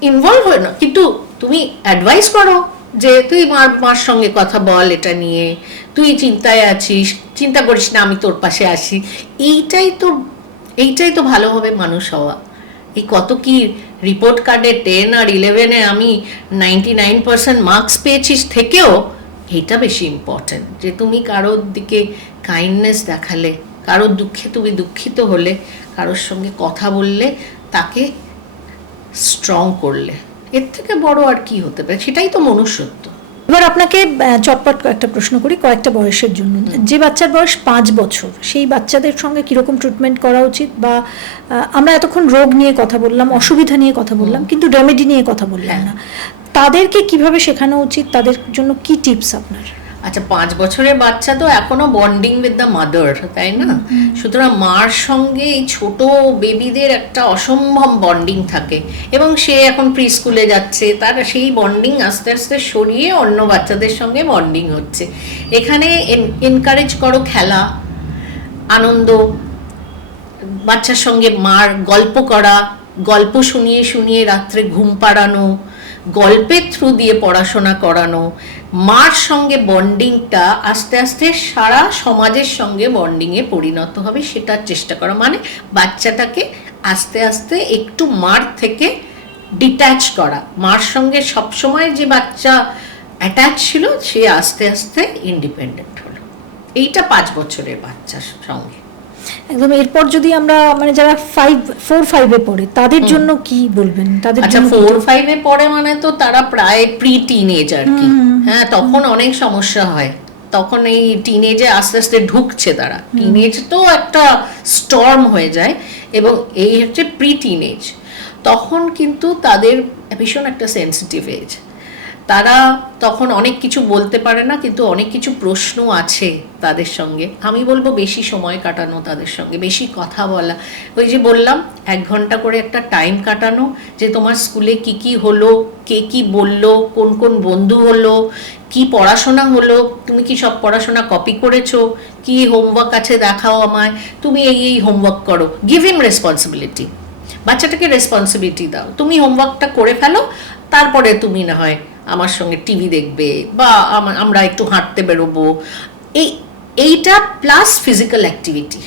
ইনভলভ হয় না। কিন্তু তুমি অ্যাডভাইস করো যে তুই মার সঙ্গে কথা বল এটা নিয়ে, তুই চিন্তায় আছিস, চিন্তা করিস না, আমি তোর পাশে আসি। এইটাই তো ভালোভাবে মানুষ হওয়া। এই কত কি রিপোর্ট কার্ডে 10 আর 11-এ আমি 99% মার্কস পেয়েছিস থেকেও এটা বেশি ইম্পর্টেন্ট, যে তুমি কারোর দিকে কাইন্ডনেস দেখালে, কারোর দুঃখে তুমি দুঃখিত হলে, কারোর সঙ্গে কথা বললে, তাকে স্ট্রং করলে। এর থেকে বড় আর কি হতে পারে? সেটাই তো মনুষ্যত্ব। এবার আপনাকে চটপট কয়েকটা প্রশ্ন করি, কয়েকটা বয়সের জন্য। যে বাচ্চার বয়স 5 বছর, সেই বাচ্চাদের সঙ্গে কিরকম ট্রিটমেন্ট করা উচিত? বা আমরা এতক্ষণ রোগ নিয়ে কথা বললাম, অসুবিধা নিয়ে কথা বললাম, কিন্তু রেমেডি নিয়ে কথা বললাম না। তাদেরকে কিভাবে শেখানো উচিত? তাদের জন্য কি টিপস আপনার? আচ্ছা, 5 বছরের বাচ্চা তো এখনো বন্ডিং উইথ দ্য মাদার, তাই না? সুতরাং মার সঙ্গে এই ছোট বেবিদের একটা অসম্ভব বন্ডিং থাকে, এবং সে এখন প্রি স্কুলে যাচ্ছে, তার সেই বন্ডিং আস্তে আস্তে সরিয়ে অন্য বাচ্চাদের সঙ্গে বন্ডিং হচ্ছে। এখানে এনকারেজ করো খেলা, আনন্দ, বাচ্চার সঙ্গে মার গল্প করা, গল্প শুনিয়ে শুনিয়ে রাত্রে ঘুম পাড়ানো, গল্পের থ্রু দিয়ে পড়াশোনা করানো। মার সঙ্গে বন্ডিংটা আস্তে আস্তে সারা সমাজের সঙ্গে বন্ডিংয়ে পরিণত হবে, সেটার চেষ্টা করা। মানে বাচ্চাটাকে আস্তে আস্তে একটু মার থেকে ডিট্যাচ করা। মার সঙ্গে সবসময় যে বাচ্চা অ্যাটাচ ছিল, সে আস্তে আস্তে ইন্ডিপেন্ডেন্ট হলো। এইটা 5 বছরের বাচ্চার সঙ্গে। একদম। এরপর যদি আমরা মানে যারা 4-5-এ পড়ে তাদের জন্য কি বলবেন? তাদের আচ্ছা, 4-5-এ পড়ে মানে তো তারা প্রায় প্রি টিনেজ আর কি। হ্যাঁ, তখন অনেক সমস্যা হয়। তখন এই টিনেজে আস্তে আস্তে ঢুকছে তারা। টিনেজ তো একটা স্টর্ম হয়ে যায়, এবং এই হচ্ছে প্রি টিনেজ। তখন কিন্তু তাদের ভীষণ একটা সেন্সিটিভ এজ। তারা তখন অনেক কিছু বলতে পারে না, কিন্তু অনেক কিছু প্রশ্ন আছে তাদের সঙ্গে। আমি বলবো বেশি সময় কাটানো তাদের সঙ্গে, বেশি কথা বলা। ওই যে বললাম 1 ঘন্টা করে একটা টাইম কাটানো, যে তোমার স্কুলে কি কি হলো, কে কি বললো, কোন কোন বন্ধু হলো, কি পড়াশোনা হলো, তুমি কি সব পড়াশোনা কপি করেছো, কি হোমওয়ার্ক আছে দেখাও আমায়, তুমি এই হোমওয়ার্ক করো। Give him responsibility. বাচ্চাটাকে রেসপন্সিবিলিটি দাও, তুমি হোমওয়ার্কটা করে ফেলো, তারপরে তুমি না হয় আমার সঙ্গে টিভি দেখবে, বা আমরা একটু হাঁটতে বেরোবো। এইটা প্লাস ফিজিক্যাল অ্যাক্টিভিটি।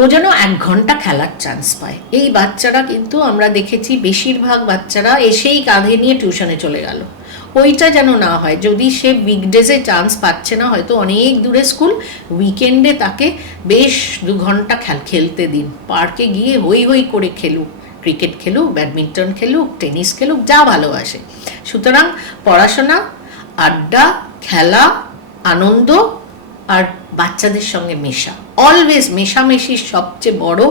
ও যেন 1 ঘন্টা খেলার চান্স পায়। এই বাচ্চারা কিন্তু আমরা দেখেছি বেশিরভাগ বাচ্চারা এসেই কাঁধে নিয়ে টিউশনে চলে গেল। ওইটা যেন না হয়। যদি সে উইকডেজে চান্স পাচ্ছে না, হয়তো অনেক দূরে স্কুল, উইকেন্ডে তাকে বেশ 2 ঘন্টা খেলতে দিন। পার্কে গিয়ে হই হই করে খেলুক, ক্রিকেট খেলুক, ব্যাডমিন্টন খেলুক, টেনিস খেলুক, যা ভালোবাসে। সুতরাং পড়াশোনা, আড্ডা, খেলা, আনন্দ আর বাচ্চাদের সঙ্গে মেশা, অলওয়েজ মেশামেশি সবচেয়ে বড়,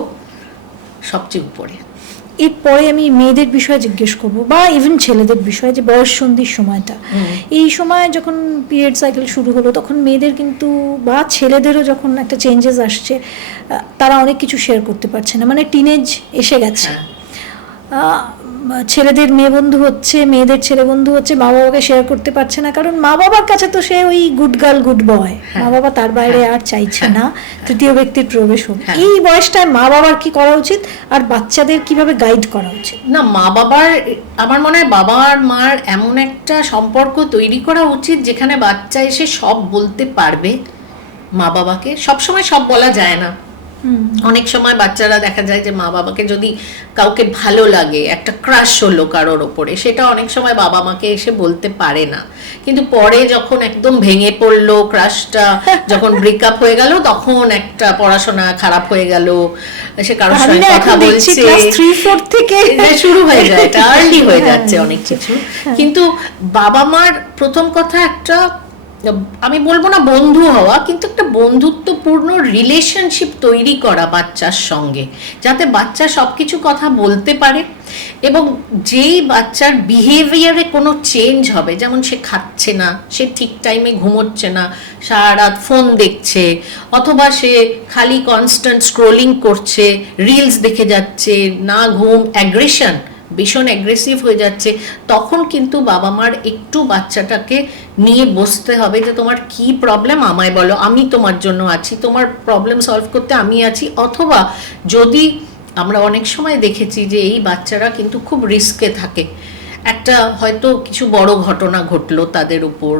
সবচেয়ে উপরে। এরপরে আমি মেয়েদের বিষয়ে জিজ্ঞেস করব, বা ইভেন ছেলেদের বিষয়ে, যে বয়স সন্ধির সময়টা, এই সময় যখন পিরিয়ড সাইকেল শুরু হলো, তখন মেয়েদের কিন্তু বা ছেলেদেরও যখন একটা চেঞ্জেস আসছে, তারা অনেক কিছু শেয়ার করতে পারছে না, মানে টিনেজ এসে গেছে। ছেলেদের মেয়ে বন্ধু হচ্ছে, মেয়েদের ছেলে বন্ধু হচ্ছে, মা বাবাকে শেয়ার করতে পারছে না, কারণ মা বাবার কাছে তো সে ওই গুড গার্ল গুড বয়, মা বাবা তার বাইরে আর চাইছে না তৃতীয় ব্যক্তির প্রবেশ হোক। এই বয়সটায় মা বাবার কি করা উচিত, আর বাচ্চাদের কিভাবে গাইড করা উচিত? না, মা বাবার, আমার মনে হয় বাবা আর মার এমন একটা সম্পর্ক তৈরি করা উচিত যেখানে বাচ্চা এসে সব বলতে পারবে মা বাবাকে। সবসময় সব বলা যায় না। অনেক সময় বাচ্চারা দেখা যায় যে মা বাবাকে যদি কাউকে ভালো লাগে, একটা ক্রাশ হলো কারোর ওপরে, সেটা অনেক সময় বাবা মাকে এসে বলতে পারে না। কিন্তু পরে যখন একদম ভেঙে পড়লো ক্রাশটা, যখন ব্রেকআপ হয়ে গেল, তখন একটা পড়াশোনা খারাপ হয়ে গেল, সে কারোর সঙ্গে কথা বলছে, 3-4 থেকে শুরু হয়ে যায়, এটা আর্লি হয়ে যাচ্ছে অনেক কিছু। কিন্তু বাবা মার প্রথম কথা একটা, আমি বলবো না বন্ধু হওয়া, কিন্তু একটা বন্ধুত্বপূর্ণ রিলেশনশিপ তৈরি করা বাচ্চার সঙ্গে, যাতে বাচ্চা সবকিছু কথা বলতে পারে। এবং যেই বাচ্চার বিহেভিয়ারে কোনো চেঞ্জ হবে, যেমন সে খাচ্ছে না, সে ঠিক টাইমে ঘুমোচ্ছে না, সারা রাত ফোন দেখছে, অথবা সে খালি কনস্ট্যান্ট স্ক্রোলিং করছে, রিলস দেখে যাচ্ছে, না ঘুম, অ্যাগ্রেশন, ভীষণ অ্যাগ্রেসিভ হয়ে যাচ্ছে, তখন কিন্তু বাবা মার একটু বাচ্চাটাকে নিয়ে বসতে হবে যে তোমার কি প্রবলেম আমায় বলো, আমি তোমার জন্য আছি, তোমার প্রবলেম সলভ করতে আমি আছি। অথবা যদি আমরা অনেক সময় দেখেছি যে এই বাচ্চারা কিন্তু খুব রিস্কে থাকে, একটা হয়তো কিছু বড় ঘটনা ঘটলো তাদের উপর,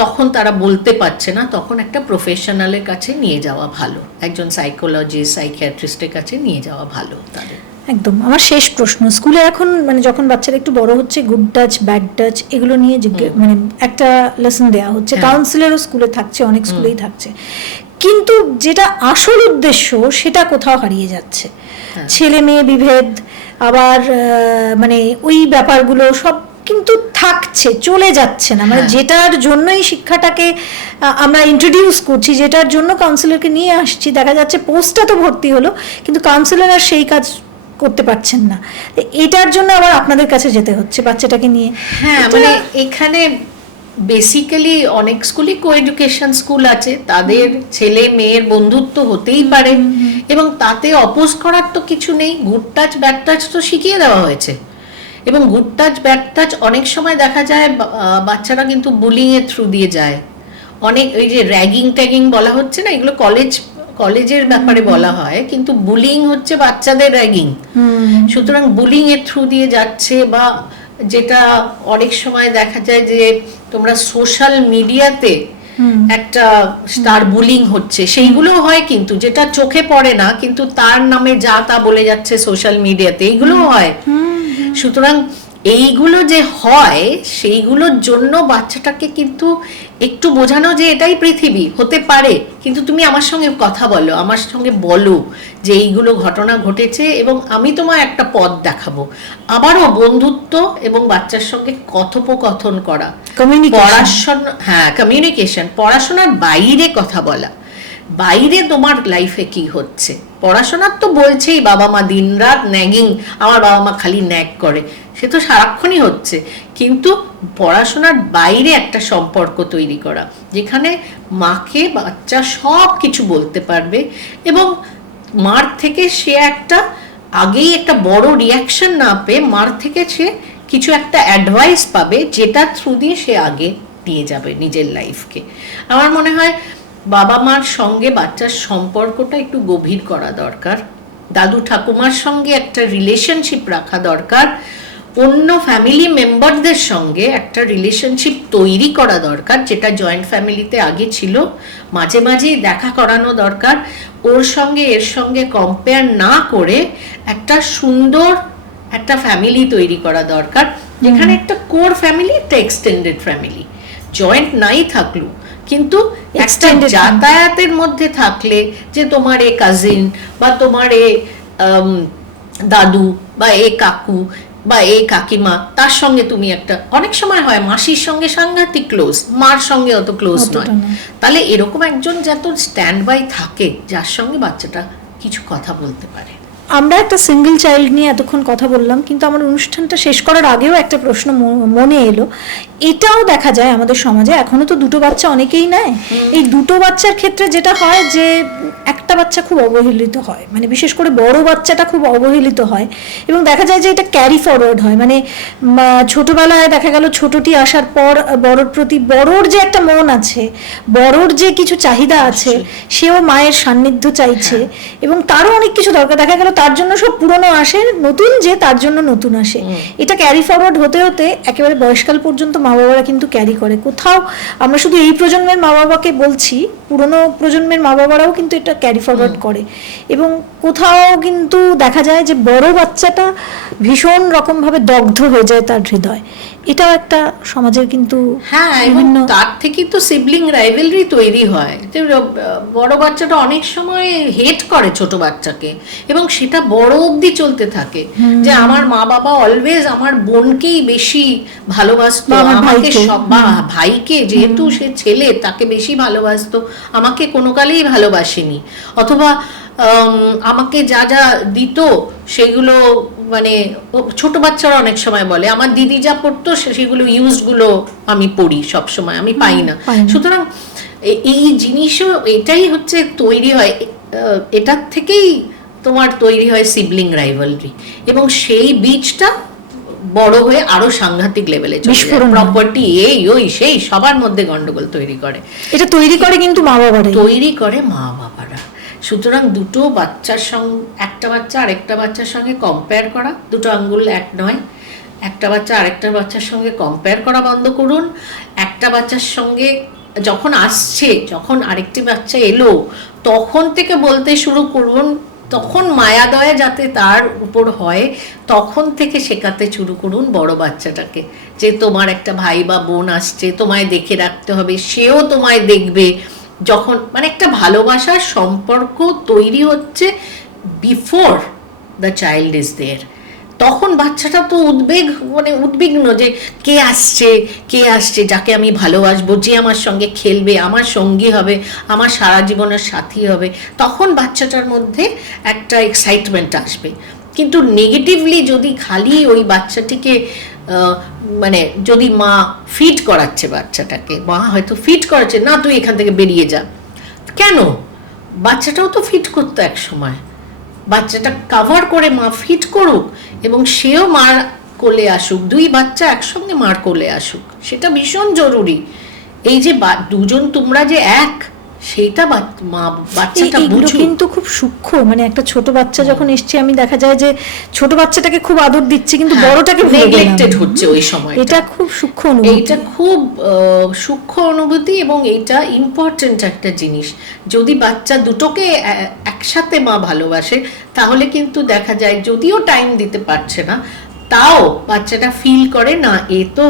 তখন তারা বলতে পারছে না, তখন একটা প্রফেশনালের কাছে নিয়ে যাওয়া ভালো, একজন সাইকোলজিস্ট, সাইকিয়াট্রিস্টের কাছে নিয়ে যাওয়া ভালো তাদের। একদম। আমার শেষ প্রশ্ন, স্কুলে এখন মানে যখন বাচ্চারা একটু বড় হচ্ছে, গুড টাচ ব্যাড টাচ এগুলো নিয়ে মানে একটা লেসন দেওয়া হচ্ছে, কাউন্সিলরও স্কুলে থাকছে, অনেক স্কুলেই থাকছে, কিন্তু যেটা আসল উদ্দেশ্য সেটা কোথাও হারিয়ে যাচ্ছে। ছেলে মেয়ে বিভেদ, আবার মানে ওই ব্যাপারগুলো সব কিন্তু থাকছে, চলে যাচ্ছে না, মানে যেটার জন্যই শিক্ষাটাকে আমরা ইন্ট্রোডিউস করছি, যেটার জন্য কাউন্সিলরকে নিয়ে আসছি, দেখা যাচ্ছে পোস্টটা তো ভর্তি হলো, কিন্তু কাউন্সিলর আর সেই কাজ করতে পারছেন না। এটার জন্য আবার আপনাদের কাছে যেতে হচ্ছে বাচ্চাটাকে নিয়ে। হ্যাঁ, মানে এখানে বেসিক্যালি অনেক স্কুলই কো এডুকেশন স্কুল আছে, তাদের ছেলে মেয়ের বন্ধুত্ব হতেই পারে, এবং তাতে অপোজ করার তো কিছু নেই। গুড টাচ ব্যাড টাচ তো শিখিয়ে দেওয়া হয়েছে, এবং গুড টাচ ব্যাড টাচ অনেক সময় দেখা যায় বাচ্চারা কিন্তু বুলিং এর থ্রু দিয়ে যায়। অনেক ওই যে র্যাগিং ট্যাগিং বলা হচ্ছে না, এগুলো কলেজের ব্যাপারে বলা হয়, কিন্তু বুলিং হচ্ছে বাচ্চাদের র্যাগিং। সুতরাং বুলিং এর থ্রু দিয়ে যাচ্ছে, বা যেটা অনেক সময় দেখা যায় যে তোমরা সোশ্যাল মিডিয়াতে একটা তার বুলিং হচ্ছে, সেইগুলো হয়, কিন্তু যেটা চোখে পড়ে না, কিন্তু তার নামে যা তা বলে যাচ্ছে সোশ্যাল মিডিয়াতে, এইগুলো হয়। সুতরাং এইগুলো যে হয় সেইগুলোর জন্য বাচ্চাটাকে কিন্তু একটু বোঝানো যে এটাই পৃথিবী, হতে পারে, কিন্তু তুমি আমার সঙ্গে কথা বলো, আমার সঙ্গে বলো যে এইগুলো ঘটনা ঘটেছে এবং আমি তোমায় একটা পথ দেখাবো। আবারও বন্ধুত্ব এবং বাচ্চার সঙ্গে কথোপকথন করা, পড়াশোনা, হ্যাঁ কমিউনিকেশন, পড়াশোনার বাইরে কথা বলা, বাইরে তোমার লাইফে কি হচ্ছে। পড়াশোনার তো বলছেই বাবা মা দিনরাত ন্যাগিং, আমার বাবা মা খালি ন্যাগ করে, সে তো সারাক্ষণই হচ্ছে, কিন্তু পড়াশোনার বাইরে একটা সম্পর্ক তৈরি করা যেখানে মাকে বাচ্চা সব কিছু বলতে পারবে এবং মার থেকে সে একটা আগেই একটা বড় রিয়াকশন না পেয়ে মার থেকে সে কিছু একটা অ্যাডভাইস পাবে যেটা থ্রু দিয়ে সে আগে নিয়ে যাবে নিজের লাইফকে। আমার মনে হয় বাবা মার সঙ্গে বাচ্চার সম্পর্কটা একটু গভীর করা দরকার, দাদু ঠাকুমার সঙ্গে একটা রিলেশনশিপ রাখা দরকার, অন্য ফ্যামিলি মেম্বারদের সঙ্গে একটা রিলেশনশিপ তৈরি করা দরকার, যেটা জয়েন্ট ফ্যামিলিতে আগে ছিল, মাঝে মাঝেই দেখা করানো দরকার, ওর সঙ্গে এর সঙ্গে কম্পেয়ার না করে একটা সুন্দর একটা ফ্যামিলি তৈরি করা দরকার, যেখানে একটা কোর ফ্যামিলি, একটা এক্সটেন্ডেড ফ্যামিলি, জয়েন্ট নাই থাকলো কিন্তু একটা যাতায়াতের মধ্যে থাকলে, যে তোমার এ কাজিন বা তোমার এ দাদু বা এ কাকু বা এই কাকিমা, তার সঙ্গে তুমি একটা, অনেক সময় হয় মাসির সঙ্গে সাংঘাতিক ক্লোজ, মার সঙ্গে অত ক্লোজ নয়, তাহলে এরকম একজন যাতে স্ট্যান্ড বাই থাকে যার সঙ্গে বাচ্চাটা কিছু কথা বলতে পারে। আমরা একটা সিঙ্গেল চাইল্ড নিয়ে এতক্ষণ কথা বললাম, কিন্তু আমার অনুষ্ঠানটা শেষ করার আগেও একটা প্রশ্ন মনে এলো। এটাও দেখা যায় আমাদের সমাজে, এখনো তো দুটো বাচ্চা অনেকেই নেয়, এই দুটো বাচ্চার ক্ষেত্রে যেটা হয় যে একটা বাচ্চা খুব অবহেলিত হয়, মানে বিশেষ করে বড় বাচ্চাটা খুব অবহেলিত হয় এবং দেখা যায় যে এটা ক্যারি ফরওয়ার্ড হয়, মানে ছোটবেলায় দেখা গেল ছোটটি আসার পর বড়র প্রতি, বড়র যে একটা মন আছে, বড়র যে কিছু চাহিদা আছে, সেও মায়ের সান্নিধ্য চাইছে এবং তারও অনেক কিছু দরকার, দেখা গেল তার জন্য সব পুরনো আসে, নতুন যে তার জন্য নতুন আসে, এটা ক্যারি ফরওয়ার্ড হতে হতে একেবারে বয়সকাল পর্যন্ত মা বাবারা কিন্তু ক্যারি করে। কোথাও আমরা শুধু এই প্রজন্মের মা বাবাকে বলছি, পুরনো প্রজন্মের মা বাবারাও কিন্তু এটা ক্যারি ফরওয়ার্ড করে এবং কোথাও কিন্তু দেখা যায় যে বড় বাচ্চাটা ভীষণ রকম ভাবে দগ্ধ হয়ে যায় তার হৃদয়। এটাও একটা সমাজের কিন্তু, হ্যাঁ, এবং তার থেকেই তো সিবলিং রাইভেলরি তৈরি হয়, যে বড় বাচ্চাটা অনেক সময় হেট করে ছোট বাচ্চাকে এবং সেটা বড় অবধি চলতে থাকে, যে আমার মা বাবা অলওয়েজ আমার বোনকেই বেশি ভালোবাসতো, আমাকে সব, বা ভাইকে যেহেতু সে ছেলে তাকে বেশি ভালোবাসতো, আমাকে কোনো কালেই ভালোবাসেনি, অথবা আমাকে যা যা দিত সেগুলো, মানে ছোট বাচ্চারা অনেক সময় বলে আমার দিদি যা পড়তো সেগুলো ইউজগুলো আমি পড়ি সব সময়, আমি পাই না। সুতরাং এই জিনিসও এটাই হচ্ছে তৈরি হয়, এটার থেকেই তোমার তৈরি হয় সিবলিং রাইভালরি এবং সেই বীজটা বড় হয়ে আরো সাংঘাতিক লেভেলে চলে যায়, প্রপার্টি এই ওই সেই সবার মধ্যে গন্ডগোল তৈরি করে। এটা তৈরি করে কিন্তু মা বাবারা, তৈরি করে মা বাবারা। সুতরাং দুটো বাচ্চার সঙ্গে, একটা বাচ্চা আরেকটা বাচ্চার সঙ্গে কম্পেয়ার করা, দুটো আঙ্গুল এক নয়, একটা বাচ্চা আরেকটা বাচ্চার সঙ্গে কম্পেয়ার করা বন্ধ করুন। একটা বাচ্চার সঙ্গে যখন আসছে, যখন আরেকটি বাচ্চা এলো তখন থেকে বলতে শুরু করুন, তখন মায়া দয়া যাতে তার উপর হয় তখন থেকে শেখাতে শুরু করুন বড় বাচ্চাটাকে, যে তোমার একটা ভাই বা বোন আসছে, তোমায় দেখে রাখতে হবে, সেও তোমায় দেখবে, যখন মানে একটা ভালোবাসার সম্পর্ক তৈরি হচ্ছে before the child is there, তখন বাচ্চাটা তো উদ্বিগ্ন যে কে আসছে যাকে আমি ভালোবাসবো, যে আমার সঙ্গে খেলবে, আমার সঙ্গী হবে, আমার সারা জীবনের সাথী হবে, তখন বাচ্চাটার মধ্যে একটা এক্সাইটমেন্ট আসবে। কিন্তু নেগেটিভলি যদি খালি ওই বাচ্চাটিকে মানে যদি মা ফিট করাচ্ছে বাচ্চাটাকে, মা হয়তো ফিট করাচ্ছে, না তুই এখান থেকে বেরিয়ে যা, কেন? বাচ্চাটাও তো ফিট করতো এক সময়, বাচ্চাটা কাভার করে মা ফিট করুক এবং সেও মার কোলে আসুক, দুই বাচ্চা একসঙ্গে মার কোলে আসুক, সেটা ভীষণ জরুরি। এই যে দুজন তোমরা যে এক, সেইটা বাচ্চাটা বুঝুক। কিন্তু খুব সূক্ষ্ম, মানে একটা ছোট বাচ্চা যখন এসছে, আমি দেখা যায় যে ছোট বাচ্চাটাকে খুব আদর দিচ্ছি কিন্তু বড়টাকে নেগলেক্টেড হচ্ছে ওই সময়, এটা খুব সূক্ষ্ম অনুভূতি, এইটা খুব সূক্ষ্ম অনুভূতি এবং এইটা ইম্পর্টেন্ট একটা জিনিস। যদি বাচ্চা দুটোকে একসাথে মা ভালোবাসে তাহলে কিন্তু দেখা যায়, যদিও টাইম দিতে পারছে না, তাও বাচ্চাটা ফিল করে না এ তো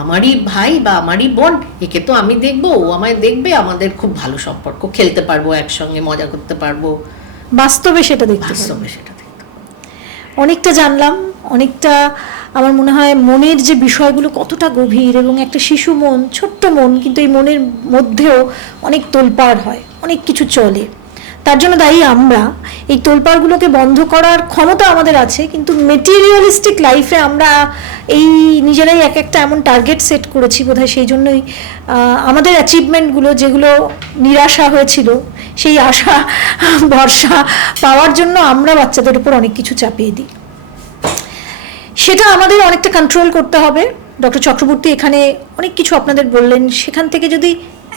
আমারই ভাই বা আমারই বোন, একে তো আমি দেখবো, ও আমায় দেখবে, আমাদের খুব ভালো সম্পর্ক, খেলতে পারবো একসঙ্গে, মজা করতে পারবো। বাস্তবে সেটা দেখতে পারবে। বাস্তবে সেটা দেখতে অনেকটা জানলাম, অনেকটা আমার মনে হয় মনের যে বিষয়গুলো কতটা গভীর, এবং একটা শিশু মন, ছোট্ট মন, কিন্তু এই মনের মধ্যেও অনেক তোলপাড় হয়, অনেক কিছু চলে। তার জন্য দায়ী আমরা। এই তোলপাড়গুলোকে বন্ধ করার ক্ষমতা আমাদের আছে, কিন্তু মেটেরিয়ালিস্টিক লাইফে আমরা এই নিজেরাই এক একটা এমন টার্গেট সেট করেছি বোধহয়, সেই জন্যই আমাদের অ্যাচিভমেন্টগুলো যেগুলো নিরাশা হয়েছিল, সেই আশা ভরসা পাওয়ার জন্য আমরা বাচ্চাদের উপর অনেক কিছু চাপিয়ে দিই। সেটা আমাদের অনেকটা কন্ট্রোল করতে হবে। ডক্টর চক্রবর্তী এখানে অনেক কিছু আপনাদের বললেন, সেখান থেকে যদি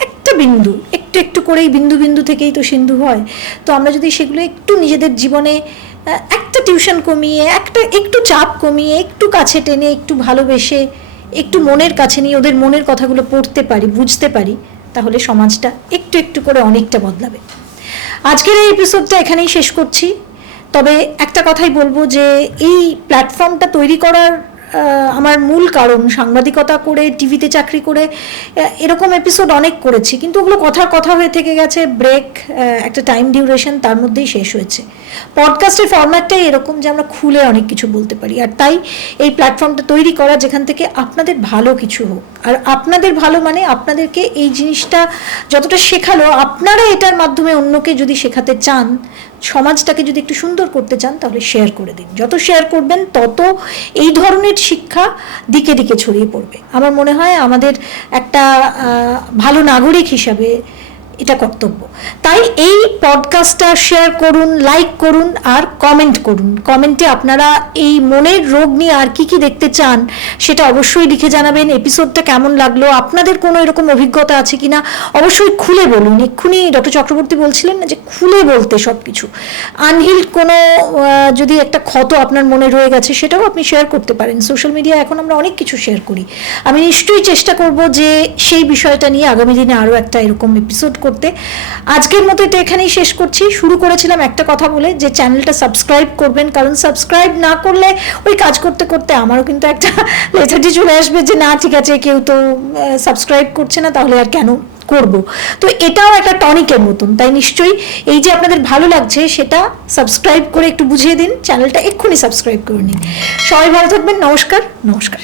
একটা বিন্দু, একটু একটু করেই বিন্দু বিন্দু থেকেই তো সিন্ধু হয়, তো আমরা যদি সেগুলো একটু নিজেদের জীবনে একটা টিউশন কমিয়ে, একটু চাপ কমিয়ে, একটু কাছে টেনে, একটু ভালোবেসে, একটু মনের কাছে নিয়ে ওদের মনের কথাগুলো পড়তে পারি, বুঝতে পারি, তাহলে সমাজটা একটু একটু করে অনেকটা বদলাবে। আজকের এই এপিসোডটা এখানেই শেষ করছি। তবে একটা কথাই বলবো যে এই প্ল্যাটফর্মটা তৈরি করার আমার মূল কারণ, সাংবাদিকতা করে, টিভিতে চাকরি করে এরকম এপিসোড অনেক করেছি, কিন্তু ওগুলো কথার কথা হয়ে থেকে গেছে, ব্রেক, একটা টাইম ডিউরেশন, তার মধ্যেই শেষ হয়েছে। পডকাস্টের ফরম্যাটটাই এরকম যে আমরা খুলে অনেক কিছু বলতে পারি, আর তাই এই প্ল্যাটফর্মটা তৈরি করা যেখান থেকে আপনাদের ভালো কিছু হোক। আর আপনাদের ভালো মানে আপনাদেরকে এই জিনিসটা যতটা শেখালো, আপনারা এটার মাধ্যমে অন্যকে যদি শেখাতে চান, সমাজটাকে যদি একটু সুন্দর করতে চান, তাহলে শেয়ার করে দিন। যত শেয়ার করবেন তত এই ধরনের শিক্ষা দিকে দিকে ছড়িয়ে পড়বে। আমার মনে হয় আমাদের একটা ভালো নাগরিক হিসাবে এটা কর্তব্য। তাই এই পডকাস্টটা শেয়ার করুন, লাইক করুন আর কমেন্ট করুন। কমেন্টে আপনারা এই মনের রোগ নিয়ে আর কি কি দেখতে চান সেটা অবশ্যই লিখে জানাবেন। এপিসোডটা কেমন লাগলো, আপনাদের কোনো এরকম অভিজ্ঞতা আছে কিনা অবশ্যই খুলে বলুন। এক্ষুনি ডক্টর চক্রবর্তী বলছিলেন না যে খুলে বলতে সব কিছু, আনহিল্ড কোনো যদি একটা ক্ষত আপনার মনে রয়ে গেছে সেটাও আপনি শেয়ার করতে পারেন। সোশ্যাল মিডিয়া এখন আমরা অনেক কিছু শেয়ার করি। আমি নিশ্চয়ই চেষ্টা করব যে সেই বিষয়টা নিয়ে আগামী দিনে আরও একটা এরকম এপিসোড করতে। আজকের মতো এটা এখানেই শেষ করছি। শুরু করেছিলাম একটা কথা বলে যে চ্যানেলটা সাবস্ক্রাইব করবেন, কারণ সাবস্ক্রাইব না করলে ওই কাজ করতে করতে আমারও কিন্তু একটা লেথার্জি চলে আসবে যে না ঠিক আছে কেউ তো সাবস্ক্রাইব করছে না, তাহলে আর কেন করব। তো এটাও একটা টনিকের মতন। তাই নিশ্চয়ই এই যে আপনাদের ভালো লাগছে সেটা সাবস্ক্রাইব করে একটু বুঝিয়ে দিন, চ্যানেলটা এক্ষুনি সাবস্ক্রাইব করে নিন। সবাই ভালো থাকবেন। নমস্কার। নমস্কার।